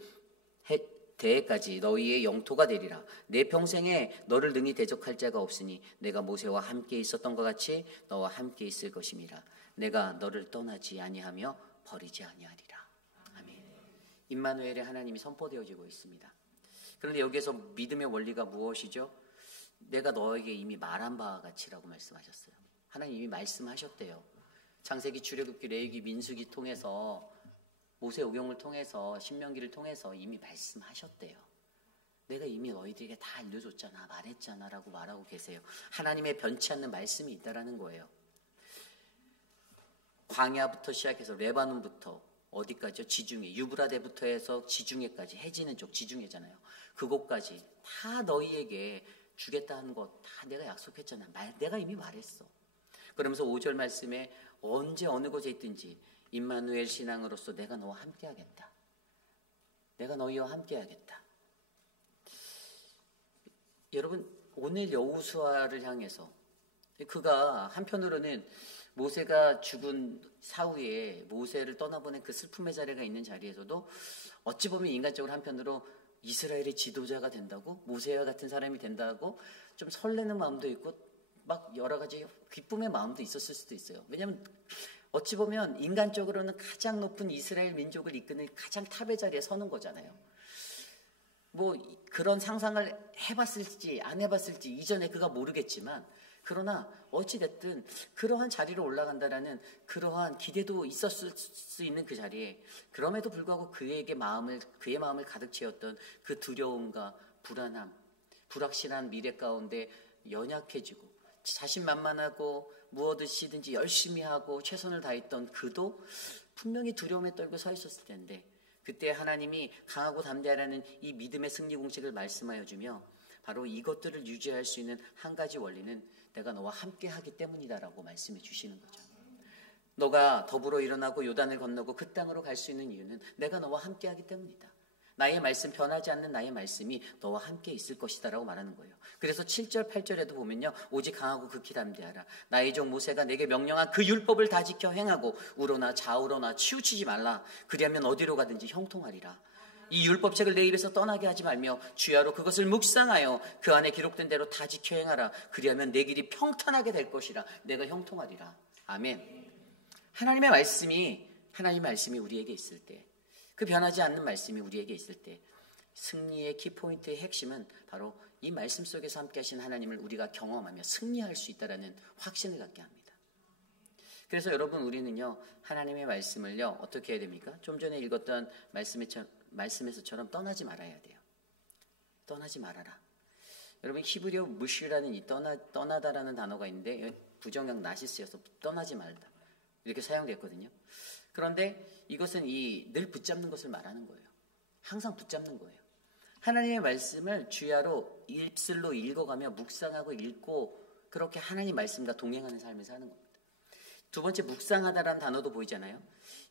너희의 영토가 되리라. 내 평생에 너를 능히 대적할 자가 없으니 내가 모세와 함께 있었던 것 같이 너와 함께 있을 것임이라. 내가 너를 떠나지 아니하며 버리지 아니하리라. 아멘. 임마누엘의 하나님이 선포되어지고 있습니다. 그런데 여기에서 믿음의 원리가 무엇이죠? 내가 너에게 이미 말한 바와 같이라고 말씀하셨어요. 하나님 이미 말씀하셨대요. 창세기, 출애굽기, 레위기, 민수기 통해서, 모세 오경을 통해서, 신명기를 통해서 이미 말씀하셨대요. 내가 이미 너희들에게 다 알려줬잖아, 말했잖아 라고 말하고 계세요. 하나님의 변치 않는 말씀이 있다라는 거예요. 광야부터 시작해서 레바논부터 어디까지요? 지중해, 유브라데부터 해서 지중해까지, 해지는 쪽 지중해잖아요. 그곳까지 다 너희에게 주겠다는 것 다 내가 약속했잖아. 내가 이미 말했어. 그러면서 5절 말씀에 언제 어느 곳에 있든지 임마누엘 신앙으로서 내가 너와 함께 하겠다. 내가 너희와 함께 하겠다. 여러분, 오늘 여호수아를 향해서 그가 한편으로는 모세가 죽은 사후에 모세를 떠나보낸 그 슬픔의 자리가 있는 자리에서도 어찌 보면 인간적으로 한편으로 이스라엘의 지도자가 된다고, 모세와 같은 사람이 된다고 좀 설레는 마음도 있고 막 여러 가지 기쁨의 마음도 있었을 수도 있어요. 왜냐하면 어찌 보면 인간적으로는 가장 높은 이스라엘 민족을 이끄는 가장 탑의 자리에 서는 거잖아요. 뭐 그런 상상을 해봤을지 안 해봤을지 이전에 그가 모르겠지만, 그러나 어찌됐든 그러한 자리로 올라간다라는 그러한 기대도 있었을 수 있는 그 자리에, 그럼에도 불구하고 그의 마음을 가득 채웠던 그 두려움과 불안함, 불확실한 미래 가운데 연약해지고 자신만만하고 무엇이든지 열심히 하고 최선을 다했던 그도 분명히 두려움에 떨고 서 있었을 텐데, 그때 하나님이 강하고 담대하라는 이 믿음의 승리 공식을 말씀하여 주며 바로 이것들을 유지할 수 있는 한 가지 원리는 내가 너와 함께 하기 때문이다라고 말씀해 주시는 거죠. 너가 더불어 일어나고 요단을 건너고 그 땅으로 갈 수 있는 이유는 내가 너와 함께 하기 때문이다. 나의 말씀, 변하지 않는 나의 말씀이 너와 함께 있을 것이다 라고 말하는 거예요. 그래서 7절 8절에도 보면요, 오직 강하고 극히 담대하라. 나의 종 모세가 내게 명령한 그 율법을 다 지켜 행하고 우로나 좌우로나 치우치지 말라. 그리하면 어디로 가든지 형통하리라. 이 율법책을 내 입에서 떠나게 하지 말며 주야로 그것을 묵상하여 그 안에 기록된 대로 다 지켜 행하라. 그리하면 내 길이 평탄하게 될 것이라. 내가 형통하리라. 아멘. 하나님의 말씀이 우리에게 있을 때, 그 변하지 않는 말씀이 우리에게 있을 때, 승리의 키포인트의 핵심은 바로 이 말씀 속에서 함께 하신 하나님을 우리가 경험하며 승리할 수 있다는 확신을 갖게 합니다. 그래서 여러분, 우리는요, 하나님의 말씀을요, 어떻게 해야 됩니까? 좀 전에 읽었던 말씀에서처럼 떠나지 말아야 돼요. 떠나지 말아라. 여러분, 히브리어 무시라는 이 떠나다라는 단어가 있는데 부정형 낫이 쓰여서 떠나지 말다 이렇게 사용됐거든요. 그런데 이것은 늘 붙잡는 것을 말하는 거예요. 항상 붙잡는 거예요. 하나님의 말씀을 주야로 입술로 읽어가며 묵상하고 읽고 그렇게 하나님 말씀과 동행하는 삶을 사는 겁니다. 두 번째 묵상하다라는 단어도 보이잖아요.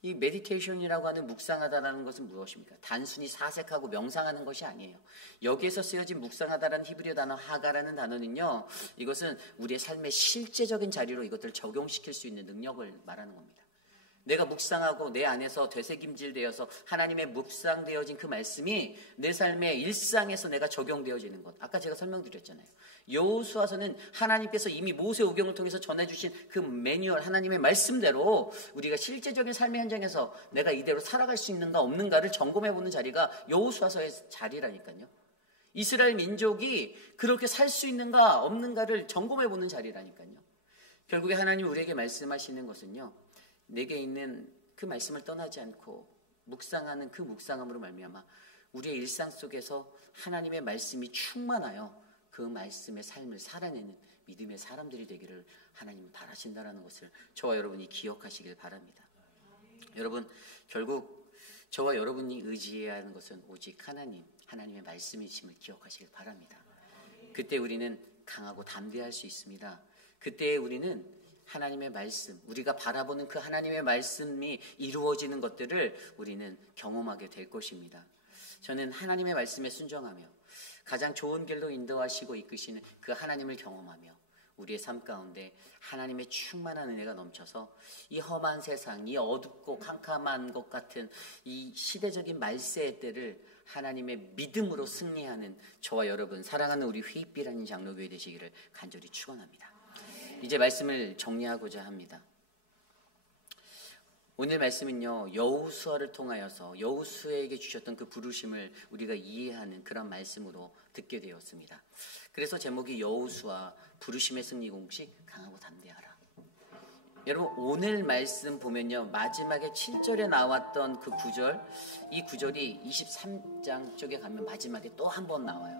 이 메디테이션이라고 하는 묵상하다라는 것은 무엇입니까? 단순히 사색하고 명상하는 것이 아니에요. 여기에서 쓰여진 묵상하다라는 히브리어 단어 하가라는 단어는요, 이것은 우리의 삶의 실제적인 자리로 이것들을 적용시킬 수 있는 능력을 말하는 겁니다. 내가 묵상하고 내 안에서 되새김질되어서 하나님의 묵상되어진 그 말씀이 내 삶의 일상에서 내가 적용되어지는 것. 아까 제가 설명드렸잖아요. 여호수아서는 하나님께서 이미 모세 오경을 통해서 전해주신 그 매뉴얼, 하나님의 말씀대로 우리가 실제적인 삶의 현장에서 내가 이대로 살아갈 수 있는가 없는가를 점검해보는 자리가 여호수아서의 자리라니까요. 이스라엘 민족이 그렇게 살 수 있는가 없는가를 점검해보는 자리라니까요. 결국에 하나님 우리에게 말씀하시는 것은요, 내게 있는 그 말씀을 떠나지 않고 묵상하는 그 묵상함으로 말미암아 우리의 일상 속에서 하나님의 말씀이 충만하여 그 말씀의 삶을 살아내는 믿음의 사람들이 되기를 하나님은 바라신다라는 것을 저와 여러분이 기억하시길 바랍니다. 여러분, 결국 저와 여러분이 의지해야 하는 것은 오직 하나님의 말씀이심을 기억하시길 바랍니다. 그때 우리는 강하고 담대할 수 있습니다. 그때 우리는 하나님의 말씀, 우리가 바라보는 그 하나님의 말씀이 이루어지는 것들을 우리는 경험하게 될 것입니다. 저는 하나님의 말씀에 순종하며 가장 좋은 길로 인도하시고 이끄시는 그 하나님을 경험하며 우리의 삶 가운데 하나님의 충만한 은혜가 넘쳐서 이 험한 세상, 이 어둡고 캄캄한 것 같은 이 시대적인 말세의 때를 하나님의 믿음으로 승리하는 저와 여러분, 사랑하는 우리 휘입비라는 장로교회 되시기를 간절히 축원합니다. 이제 말씀을 정리하고자 합니다. 오늘 말씀은요, 여호수아를 통하여서 여호수아에게 주셨던 그 부르심을 우리가 이해하는 그런 말씀으로 듣게 되었습니다. 그래서 제목이 여호수아 부르심의 승리 공식 강하고 담대하라. 여러분, 오늘 말씀 보면요, 마지막에 7절에 나왔던 그 구절, 이 구절이 23장 쪽에 가면 마지막에 또 한 번 나와요.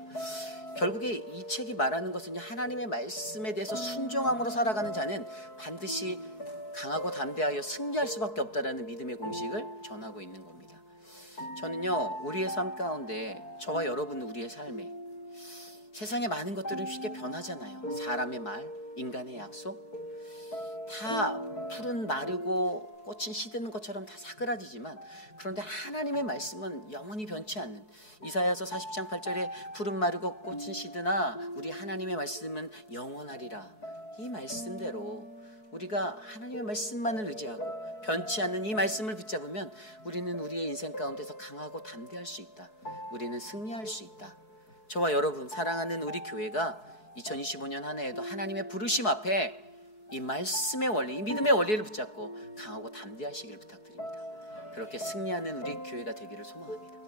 결국에 이 책이 말하는 것은 하나님의 말씀에 대해서 순종함으로 살아가는 자는 반드시 강하고 담대하여 승리할 수밖에 없다라는 믿음의 공식을 전하고 있는 겁니다. 저는요, 우리의 삶 가운데 저와 여러분 우리의 삶에 세상의 많은 것들은 쉽게 변하잖아요. 사람의 말, 인간의 약속, 다 풀은 마르고 꽃은 시드는 것처럼 다 사그라지지만, 그런데 하나님의 말씀은 영원히 변치 않는, 이사야서 40장 8절에 푸른 마르고 꽃은 시드나 우리 하나님의 말씀은 영원하리라. 이 말씀대로 우리가 하나님의 말씀만을 의지하고 변치 않는 이 말씀을 붙잡으면 우리는 우리의 인생 가운데서 강하고 담대할 수 있다. 우리는 승리할 수 있다. 저와 여러분, 사랑하는 우리 교회가 2025년 한 해에도 하나님의 부르심 앞에 이 말씀의 원리, 이 믿음의 원리를 붙잡고 강하고 담대하시기를 부탁드립니다. 그렇게 승리하는 우리 교회가 되기를 소망합니다.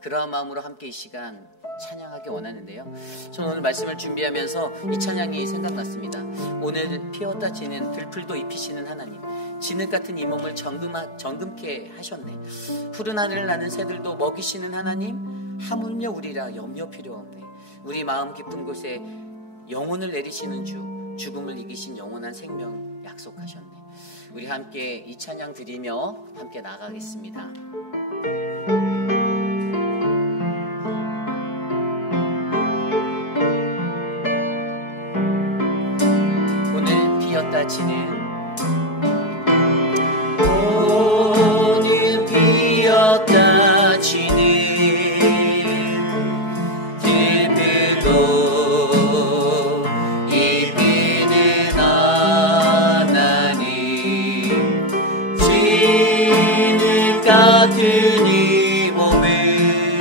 그러한 마음으로 함께 이 시간 찬양하기 원하는데요, 저는 오늘 말씀을 준비하면서 이 찬양이 생각났습니다. 오늘 피었다 지는 들풀도 입히시는 하나님, 진흙 같은 이 몸을 정금케 하셨네. 푸른 하늘을 나는 새들도 먹이시는 하나님, 하물며 우리라 염려 필요 없네. 우리 마음 깊은 곳에 영혼을 내리시는 주, 죽음을 이기신 영원한 생명 약속하셨네. 우리 함께 이 찬양 드리며 함께 나가겠습니다. 오늘 피었다 지는, 오늘 피었다 지는 들들도 입히는 하나님, 진흙 같은 이 몸을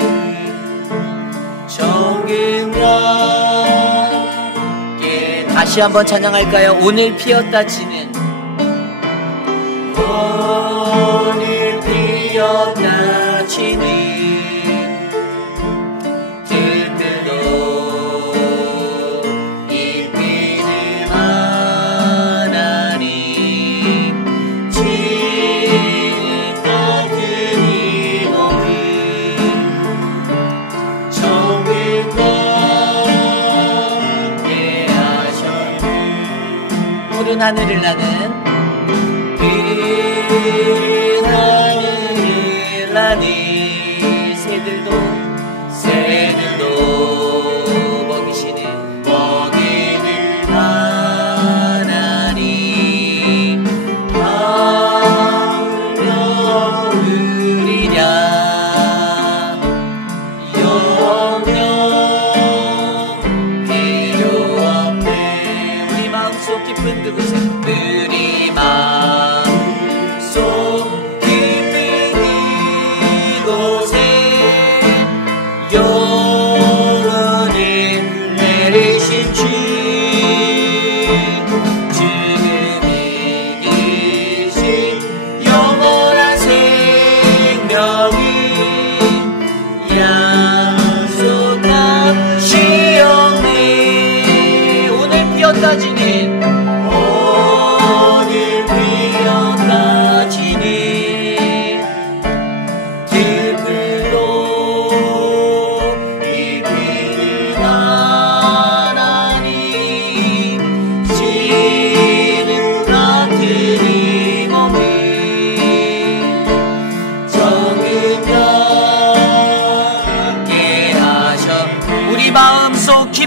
정금같게. 다시 한번 찬양할까요? 오늘 피었다 지는, 오늘 피었다 지는 들들도 입히는 하나님, 진흙 같은 이 몸을 정금같게 하셨네. 푸른 하늘을 나는, 푸른 하늘을 나는 새들도 먹이는 하나님,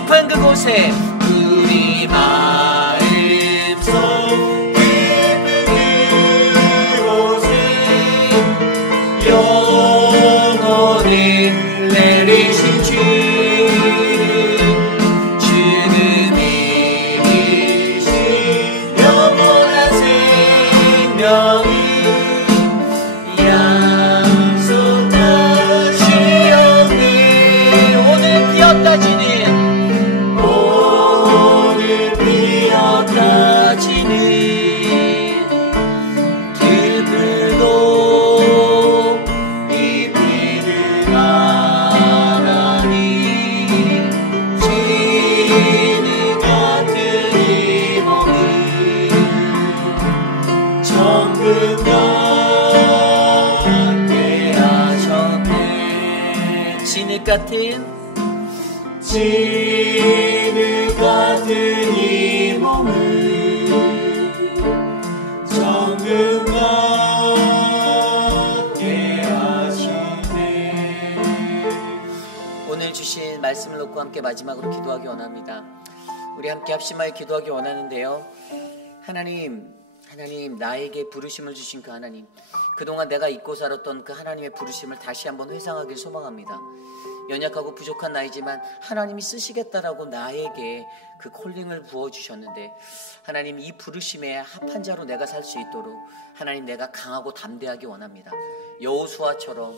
깊은 그곳에 우리 마음속 깊은 그곳에 영원히 내리신 주는 이기신 영원한 생명이 양속하시옵니. 오늘 피었다지는 그들도 이 비를 알아니 진흙 같은 이 몸을 정금과 함께 하셨네. 진흙 같은 이 몸을 정금과 함께 하셨네. 오늘 주신 말씀을 놓고 함께 마지막으로 기도하기 원합니다. 우리 함께 합심하여 기도하기 원하는데요. 하나님, 나에게 부르심을 주신 그 하나님, 그동안 내가 잊고 살았던 그 하나님의 부르심을 다시 한번 회상하길 소망합니다. 연약하고 부족한 나이지만 하나님이 쓰시겠다라고 나에게 그 콜링을 부어주셨는데, 하나님, 이 부르심에 합한 자로 내가 살 수 있도록 하나님, 내가 강하고 담대하기 원합니다. 여호수아처럼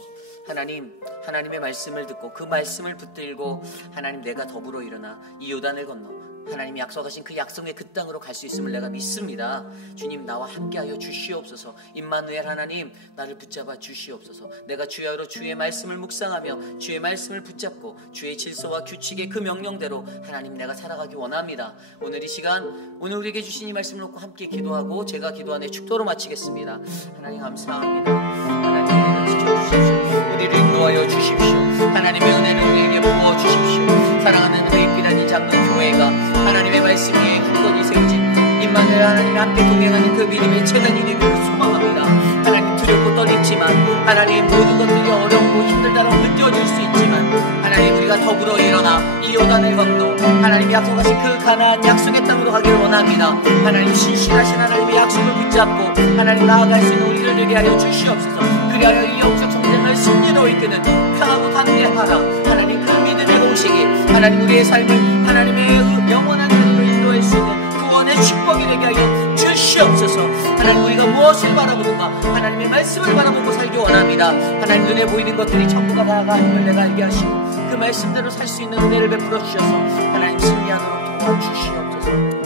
하나님의 말씀을 듣고 그 말씀을 붙들고 하나님, 내가 더불어 일어나 이 요단을 건너 하나님이 약속하신 그 약속의 그 땅으로 갈 수 있음을 내가 믿습니다. 주님, 나와 함께하여 주시옵소서. 임마누엘 하나님, 나를 붙잡아 주시옵소서. 내가 주야로 주의 말씀을 묵상하며 주의 말씀을 붙잡고 주의 질서와 규칙의 그 명령대로 하나님, 내가 살아가기 원합니다. 오늘 이 시간, 오늘 우리에게 주신 이 말씀을 놓고 함께 기도하고 제가 기도하는 축도로 마치겠습니다. 하나님, 감사합니다. 하나님, 우리를 지켜주십시오. 우리를 인도하여 주십시오. 하나님의 은혜를 우리에게 부어주십시오. 사랑하는 회입이라는 작은 교회가 하나님의 말씀 위에 굳건히 세워진 임마누엘 하나님 함께 동행하는 그 믿음의 재단이 되기를 소망합니다. 하나님, 두렵고 떨리지만 하나님, 모든 것들이 어렵고 힘들다고 느껴질 수 있지만 하나님, 우리가 더불어 일어나 이 요단을 건너 하나님 약속하신 그 가나안 약속의 땅으로 가기를 원합니다. 하나님, 신실하신 하나님의 약속을 붙잡고 하나님 나아갈 수 있는 우리를 되게 하여 주시옵소서. 그리하여 이 영적 전쟁을 승리로 이끄는 강하고 담대하라 하나님, 그 믿음의 공식이 하나님, 우리의 삶을 하나님의 영원한 길로 인도할 수 있는 구원의 축복이 되게 하여 주시옵소서. 하나님, 우리가 무엇을 바라보는가 하나님의 말씀을 바라보고 살기 원합니다. 하나님, 눈에 보이는 것들이 전부가 다가 아님을 내가 알게 하시고 그 말씀대로 살 수 있는 은혜를 베풀어 주셔서 하나님, 승리하도록 도와주시옵소서.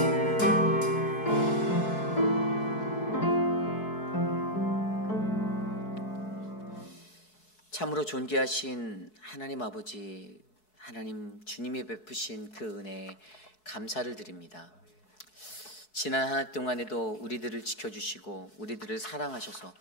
참으로 존귀하신 하나님 아버지, 하나님 주님이 베푸신 그 은혜에 감사를 드립니다. 지난 한 해 동안에도 우리들을 지켜주시고 우리들을 사랑하셔서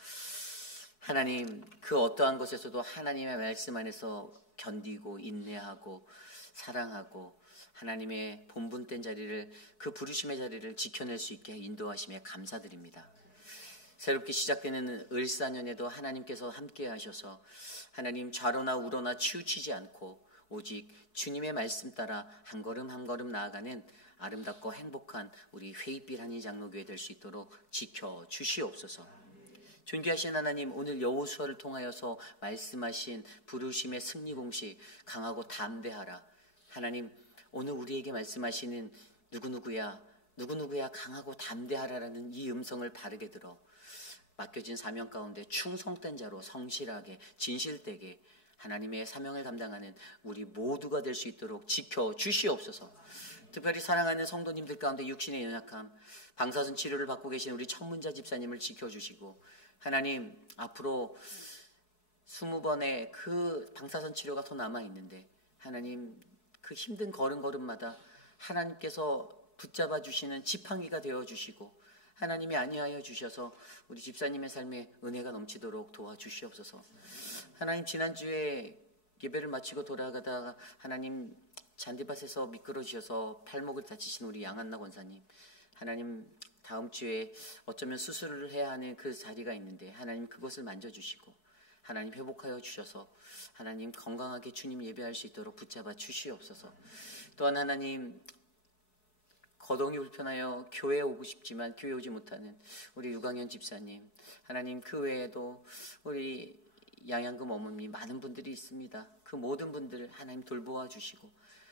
하나님, 그 어떠한 것에서도 하나님의 말씀 안에서 견디고 인내하고 사랑하고 하나님의 본분된 자리를, 그 부르심의 자리를 지켜낼 수 있게 인도하심에 감사드립니다. 새롭게 시작되는 을사년에도 하나님께서 함께 하셔서 하나님, 좌로나 우로나 치우치지 않고 오직 주님의 말씀 따라 한 걸음 한 걸음 나아가는 아름답고 행복한 우리 회입빛 한인 장로교회 될 수 있도록 지켜 주시옵소서. 존귀하신 하나님, 오늘 여호수아를 통하여서 말씀하신 부르심의 승리 공식, 강하고 담대하라. 하나님, 오늘 우리에게 말씀하시는 누구누구야 강하고 담대하라라는 이 음성을 바르게 들어 맡겨진 사명 가운데 충성된 자로 성실하게 진실되게 하나님의 사명을 감당하는 우리 모두가 될 수 있도록 지켜 주시옵소서. 특별히 사랑하는 성도님들 가운데 육신의 연약함, 방사선 치료를 받고 계신 우리 천문자 집사님을 지켜주시고, 하나님, 앞으로 20번의 그 방사선 치료가 더 남아있는데 하나님, 그 힘든 걸음걸음마다 하나님께서 붙잡아 주시는 지팡이가 되어주시고 하나님이 안위하여 주셔서 우리 집사님의 삶에 은혜가 넘치도록 도와주시옵소서. 하나님, 지난주에 예배를 마치고 돌아가다가 하나님 잔디밭에서 미끄러지셔서 팔목을 다치신 우리 양한나 권사님, 하나님 다음 주에 어쩌면 수술을 해야 하는 그 자리가 있는데 하나님 그것을 만져주시고 하나님 회복하여 주셔서 하나님 건강하게 주님 예배할 수 있도록 붙잡아 주시옵소서. 또한 하나님 거동이 불편하여 교회에 오고 싶지만 교회 오지 못하는 우리 유광현 집사님, 하나님 그 외에도 우리 양양금 어머니 많은 분들이 있습니다. 그 모든 분들 하나님 돌보아 주시고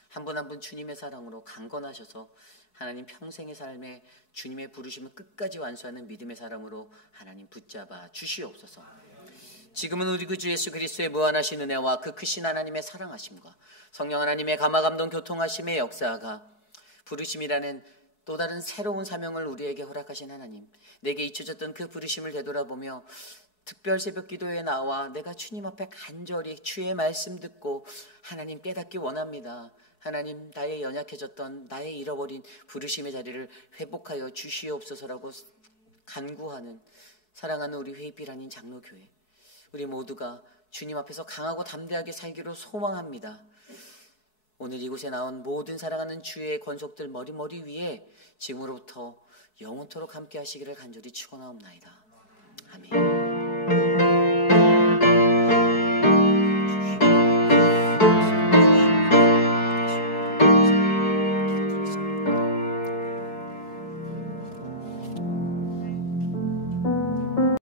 한 분 한 분 주님의 사랑으로 강건하셔서 하나님 평생의 삶에 주님의 부르심을 끝까지 완수하는 믿음의 사람으로 하나님 붙잡아 주시옵소서. 지금은 우리 구주 예수 그리스도의 무한하신 은혜와 그 크신 하나님의 사랑하심과 성령 하나님의 감화감동 교통하심의 역사가 부르심이라는 또 다른 새로운 사명을 우리에게 허락하신 하나님, 내게 잊혀졌던 그 부르심을 되돌아보며 특별 새벽 기도에 나와 내가 주님 앞에 간절히 주의 말씀 듣고 하나님 깨닫기 원합니다. 하나님 나의 연약해졌던 나의 잃어버린 부르심의 자리를 회복하여 주시옵소서라고 간구하는 사랑하는 우리 회의비라닌 장로교회, 우리 모두가 주님 앞에서 강하고 담대하게 살기로 소망합니다. 오늘 이곳에 나온 모든 사랑하는 주의 권속들 머리 위에 지금으로부터 영원토록 함께 하시기를 간절히 축원하옵나이다. 아멘.